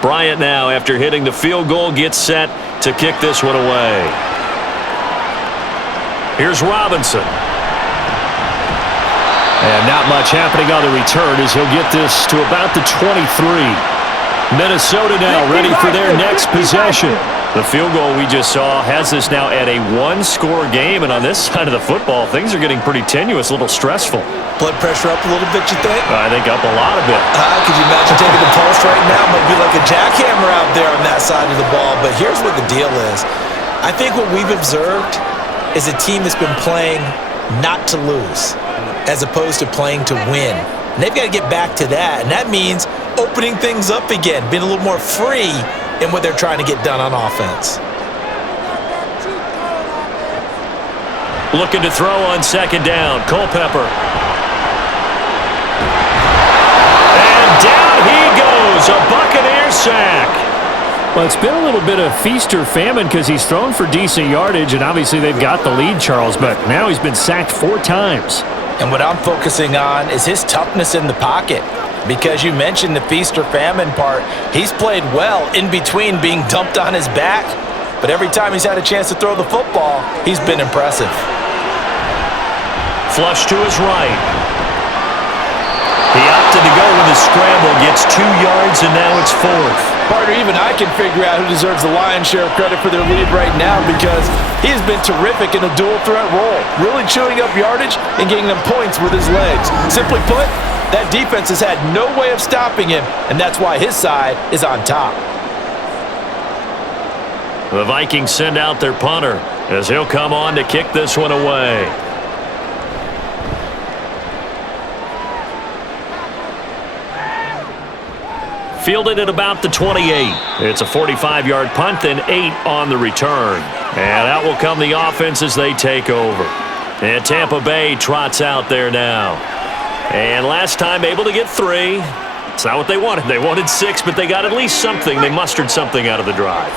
Bryant now, after hitting the field goal, gets set to kick this one away. Here's Robinson. And not much happening on the return as he'll get this to about the 23. Minnesota now ready for their next possession. The field goal we just saw has us now at a 1-score game, and on this side of the football, things are getting pretty tenuous, a little stressful. Blood pressure up a little bit, you think? I think up a lot of it. Could you imagine taking the pulse right now? Might be like a jackhammer out there on that side of the ball. But here's what the deal is. I think what we've observed is a team that's been playing not to lose as opposed to playing to win. And they've got to get back to that. And that means opening things up again, being a little more free in what they're trying to get done on offense. Looking to throw on second down. Culpepper. Down he goes, a Buccaneer sack. Well, it's been a little bit of feast or famine because he's thrown for decent yardage, and obviously they've got the lead, Charles, but now he's been sacked 4 times. And what I'm focusing on is his toughness in the pocket. Because you mentioned the feast or famine part, he's played well in between being dumped on his back, but every time he's had a chance to throw the football, he's been impressive. Flush to his right. He opted to go with a scramble, gets 2 yards, and now it's 4th. Partner, even I can figure out who deserves the lion's share of credit for their lead right now because he has been terrific in a dual threat role, really chewing up yardage and getting them points with his legs. Simply put, that defense has had no way of stopping him, and that's why his side is on top. The Vikings send out their punter as he'll come on to kick this one away. Fielded at about the 28. It's a 45-yard punt, then 8 on the return. And out will come the offense as they take over. And Tampa Bay trots out there now. And last time able to get 3. It's not what they wanted. They wanted 6, but they got at least something. They mustered something out of the drive.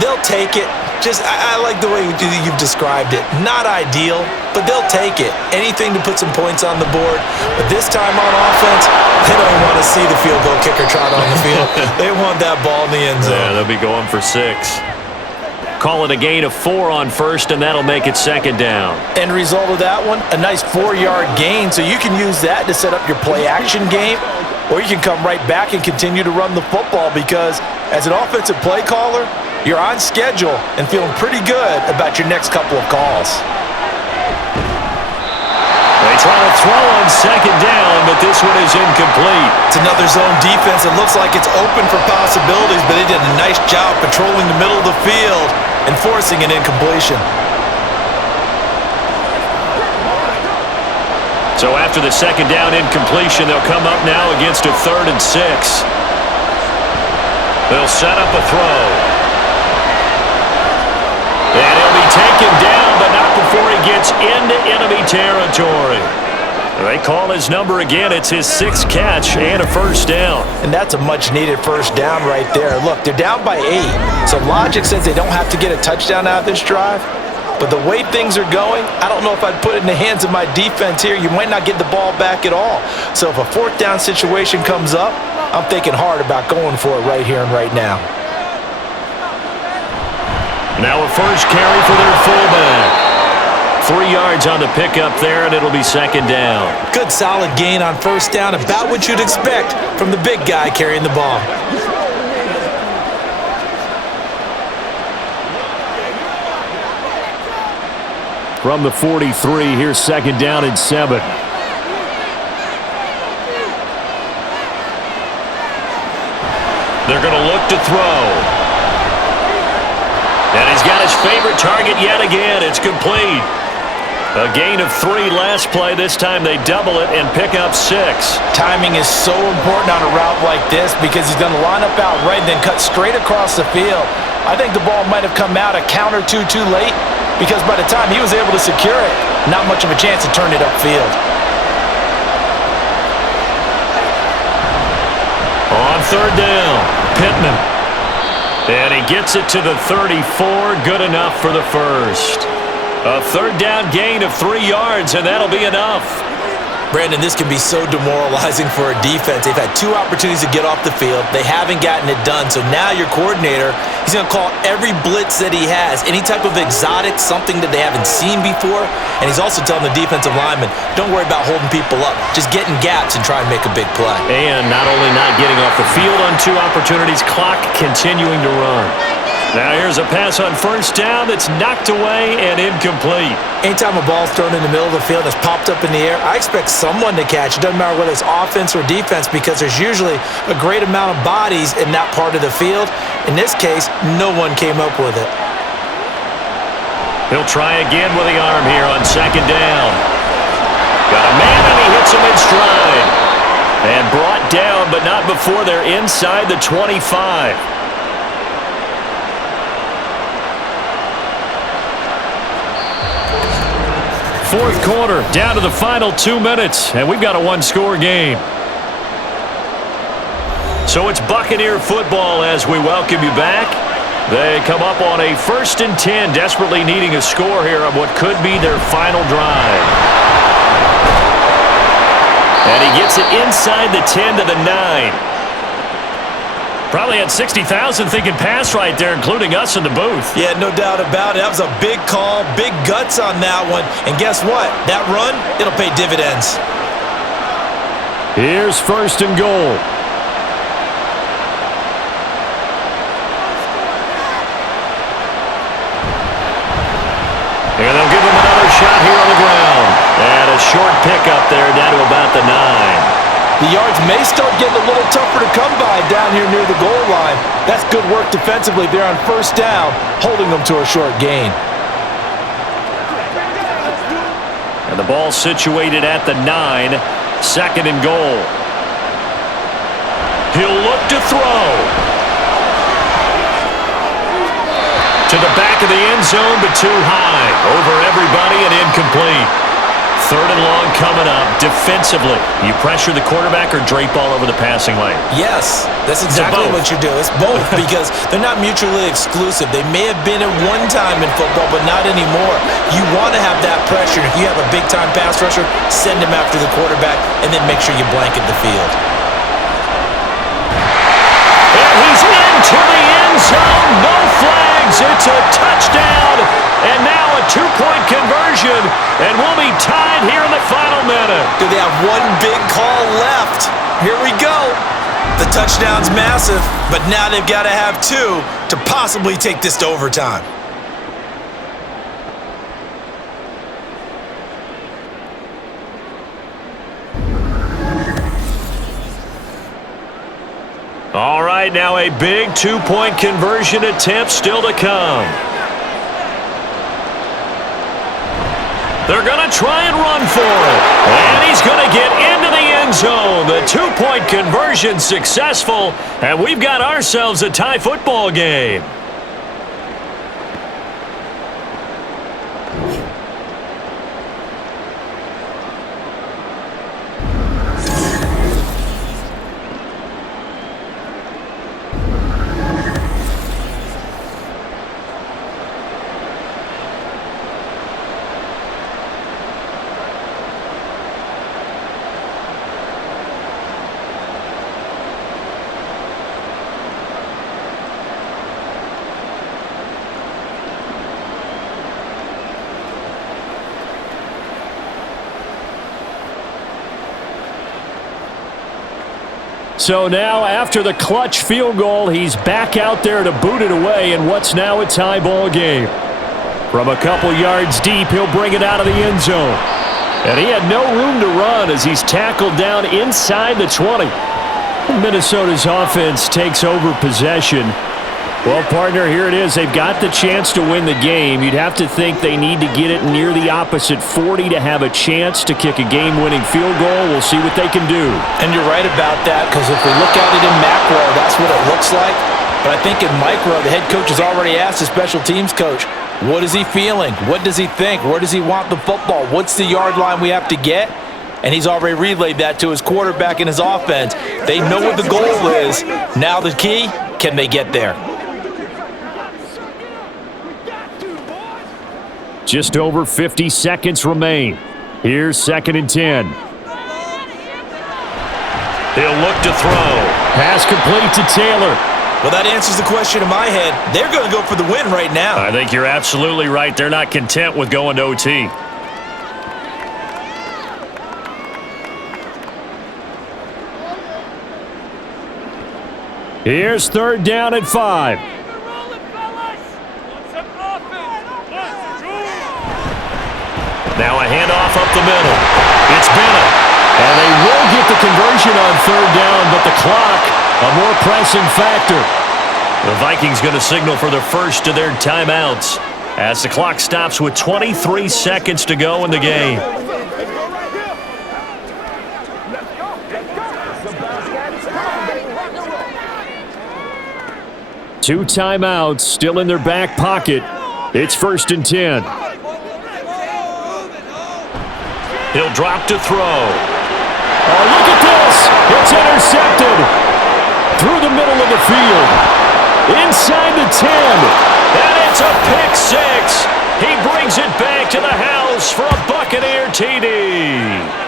They'll take it. I like the way you've described it. Not ideal, but they'll take it. Anything to put some points on the board. But this time on offense, they don't want to see the field goal kicker trot on the field. They want that ball in the end zone. Yeah, they'll be going for 6. Call it a gain of 4 on first, and that'll make it second down. End result of that one, a nice 4-yard gain. So you can use that to set up your play-action game, or you can come right back and continue to run the football because as an offensive play caller, you're on schedule and feeling pretty good about your next couple of calls. They try to throw on second down, but this one is incomplete. It's another zone defense. It looks like it's open for possibilities, but they did a nice job patrolling the middle of the field and forcing an incompletion. So after the second down incompletion, they'll come up now against a 3rd and 6. They'll set up a throw. taken down, but not before he gets into enemy territory. They call his number again. It's his 6th catch and a first down. And that's a much-needed first down right there. Look, they're down by 8, so logic says they don't have to get a touchdown out of this drive. But the way things are going, I don't know if I'd put it in the hands of my defense here. You might not get the ball back at all. So if a 4th down situation comes up, I'm thinking hard about going for it right here and right now. Now a first carry for their fullback. 3 yards on the pickup there, and it'll be 2nd down. Good solid gain on first down, about what you'd expect from the big guy carrying the ball. From the 43, here's 2nd down and 7. They're going to look to throw. And he's got his favorite target yet again. It's complete. A gain of 3 last play. This time they double it and pick up 6. Timing is so important on a route like this because he's going to line up out right and then cut straight across the field. I think the ball might have come out a count or two too late because by the time he was able to secure it, not much of a chance to turn it upfield. On 3rd down, Pittman. And he gets it to the 34. Good enough for the first. A 3rd down gain of 3 yards, and that'll be enough. Brandon, this can be so demoralizing for a defense. They've had 2 opportunities to get off the field. They haven't gotten it done. So now your coordinator, he's going to call every blitz that he has, any type of exotic, something that they haven't seen before. And he's also telling the defensive lineman, don't worry about holding people up. Just get in gaps and try and make a big play. And not only not getting off the field on 2 opportunities, clock continuing to run. Now here's a pass on first down that's knocked away and incomplete. Anytime a ball's thrown in the middle of the field that's popped up in the air, I expect someone to catch. It doesn't matter whether it's offense or defense because there's usually a great amount of bodies in that part of the field. In this case, no one came up with it. He'll try again with the arm here on 2nd down. Got a man and he hits him in stride. And brought down, but not before they're inside the 25. 4th quarter, down to the final 2 minutes, and we've got a 1-score game. So it's Buccaneer football as we welcome you back. They come up on a 1st and 10, desperately needing a score here on what could be their final drive. And he gets it inside the 10 to the 9. Probably had 60,000 thinking pass right there, including us in the booth. Yeah, no doubt about it. That was a big call, big guts on that one. And guess what? That run, it'll pay dividends. Here's 1st and goal. And they'll give him another shot here on the ground. And a short pickup there down to about the 9. The yards may start getting a little tougher to come by down here near the goal line. That's good work defensively there on first down, holding them to a short gain. And the ball situated at the 9, 2nd and goal. He'll look to throw. To the back of the end zone, but too high. Over everybody and incomplete. 3rd and long coming up. Defensively, you pressure the quarterback or drape all over the passing lane? Yes, that's exactly what you do. It's both because they're not mutually exclusive. They may have been at one time in football, but not anymore. You want to have that pressure. If you have a big-time pass rusher, send him after the quarterback, and then make sure you blanket the field. And he's into the end zone. No flags. It's a touchdown. And now a 2-point conversion. And we'll be tied here in the final minute. Do they have one big call left? Here we go. The touchdown's massive, but now they've got to have 2 to possibly take this to overtime. All right, now a big 2-point conversion attempt still to come. They're going to try and run for it. And he's going to get into the end zone. The 2-point conversion successful. And we've got ourselves a tie football game. So now, after the clutch field goal, he's back out there to boot it away in what's now a tie ball game. From a couple yards deep, he'll bring it out of the end zone. And he had no room to run as he's tackled down inside the 20. Minnesota's offense takes over possession. Well, partner, here it is. They've got the chance to win the game. You'd have to think they need to get it near the opposite 40 to have a chance to kick a game-winning field goal. We'll see what they can do. And you're right about that, because if we look at it in macro, that's what it looks like. But I think in micro, the head coach has already asked the special teams coach, what is he feeling? What does he think? Where does he want the football? What's the yard line we have to get? And he's already relayed that to his quarterback and his offense. They know what the goal is. Now the key, can they get there? Just over 50 seconds remain. Here's 2nd and 10. He'll look to throw. Pass complete to Taylor. Well, that answers the question in my head. They're going to go for the win right now. I think you're absolutely right. They're not content with going to OT. Here's 3rd down and 5. Now a handoff up the middle. It's Bennett. And they will get the conversion on 3rd down, but the clock, a more pressing factor. The Vikings going to signal for the first of their timeouts as the clock stops with 23 seconds to go in the game. Two timeouts still in their back pocket. It's 1st and 10. He'll drop to throw. Oh, look at this. It's intercepted. Through the middle of the field. Inside the 10. And it's a pick six. He brings it back to the house for a Buccaneer TD.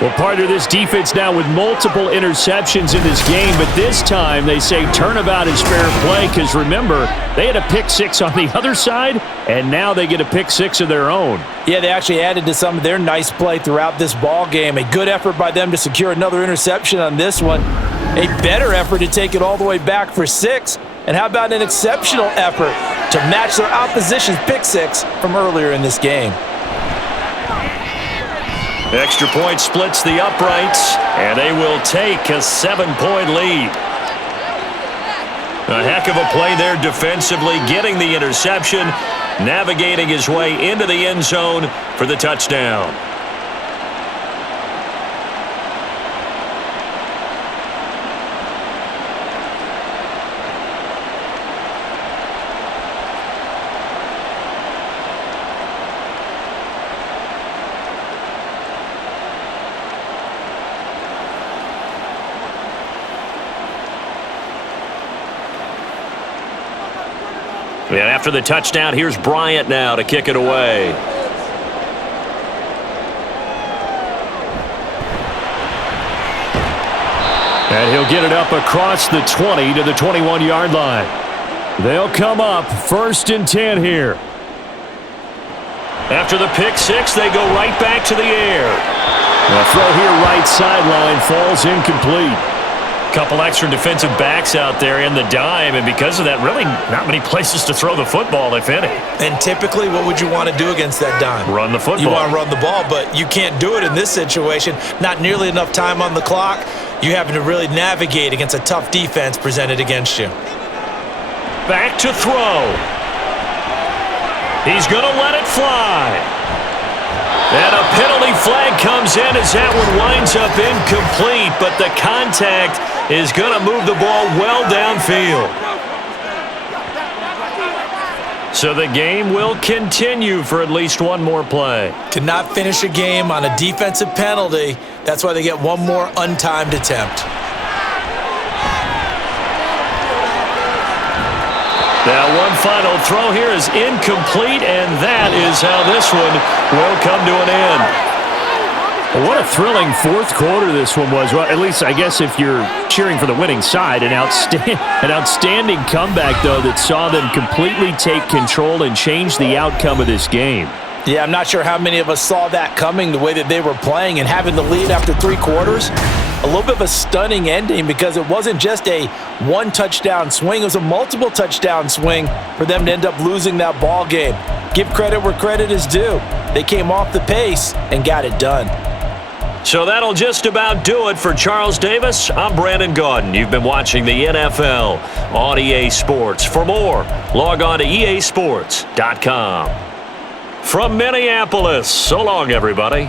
Well, part of this defense now with multiple interceptions in this game, but this time they say turnabout is fair play because, remember, they had a pick six on the other side, and now they get a pick six of their own. Yeah, they actually added to some of their nice play throughout this ball game. A good effort by them to secure another interception on this one. A better effort to take it all the way back for 6. And how about an exceptional effort to match their opposition's pick six from earlier in this game? Extra point splits the uprights, and they will take a 7-point lead. A heck of a play there defensively, getting the interception, navigating his way into the end zone for the touchdown. And after the touchdown, here's Bryant now to kick it away. And he'll get it up across the 20 to the 21-yard line. They'll come up 1st and 10 here. After the pick six, they go right back to the air. The throw here right sideline falls incomplete. Couple extra defensive backs out there in the dime, and because of that, really not many places to throw the football, if any. And typically, what would you want to do against that dime? Run the football. You want to run the ball, but you can't do it in this situation. Not nearly enough time on the clock. You having to really navigate against a tough defense presented against you. Back to throw. He's going to let it fly. And a penalty flag comes in as that one winds up incomplete, but the contact is going to move the ball well downfield. So the game will continue for at least one more play. To not finish a game on a defensive penalty, that's why they get one more untimed attempt. Now one final throw here is incomplete, and that is how this one will come to an end. Well, what a thrilling fourth quarter this one was. Well, at least I guess if you're cheering for the winning side, an outstanding comeback, though, that saw them completely take control and change the outcome of this game. Yeah, I'm not sure how many of us saw that coming, the way that they were playing and having the lead after 3 quarters. a little bit of a stunning ending because it wasn't just a one-touchdown swing. It was a multiple touchdown swing for them to end up losing that ball game. Give credit where credit is due. They came off the pace and got it done. So that'll just about do it for Charles Davis. I'm Brandon Gaudin. You've been watching the NFL on EA Sports. For more, log on to easports.com. From Minneapolis, so long, everybody.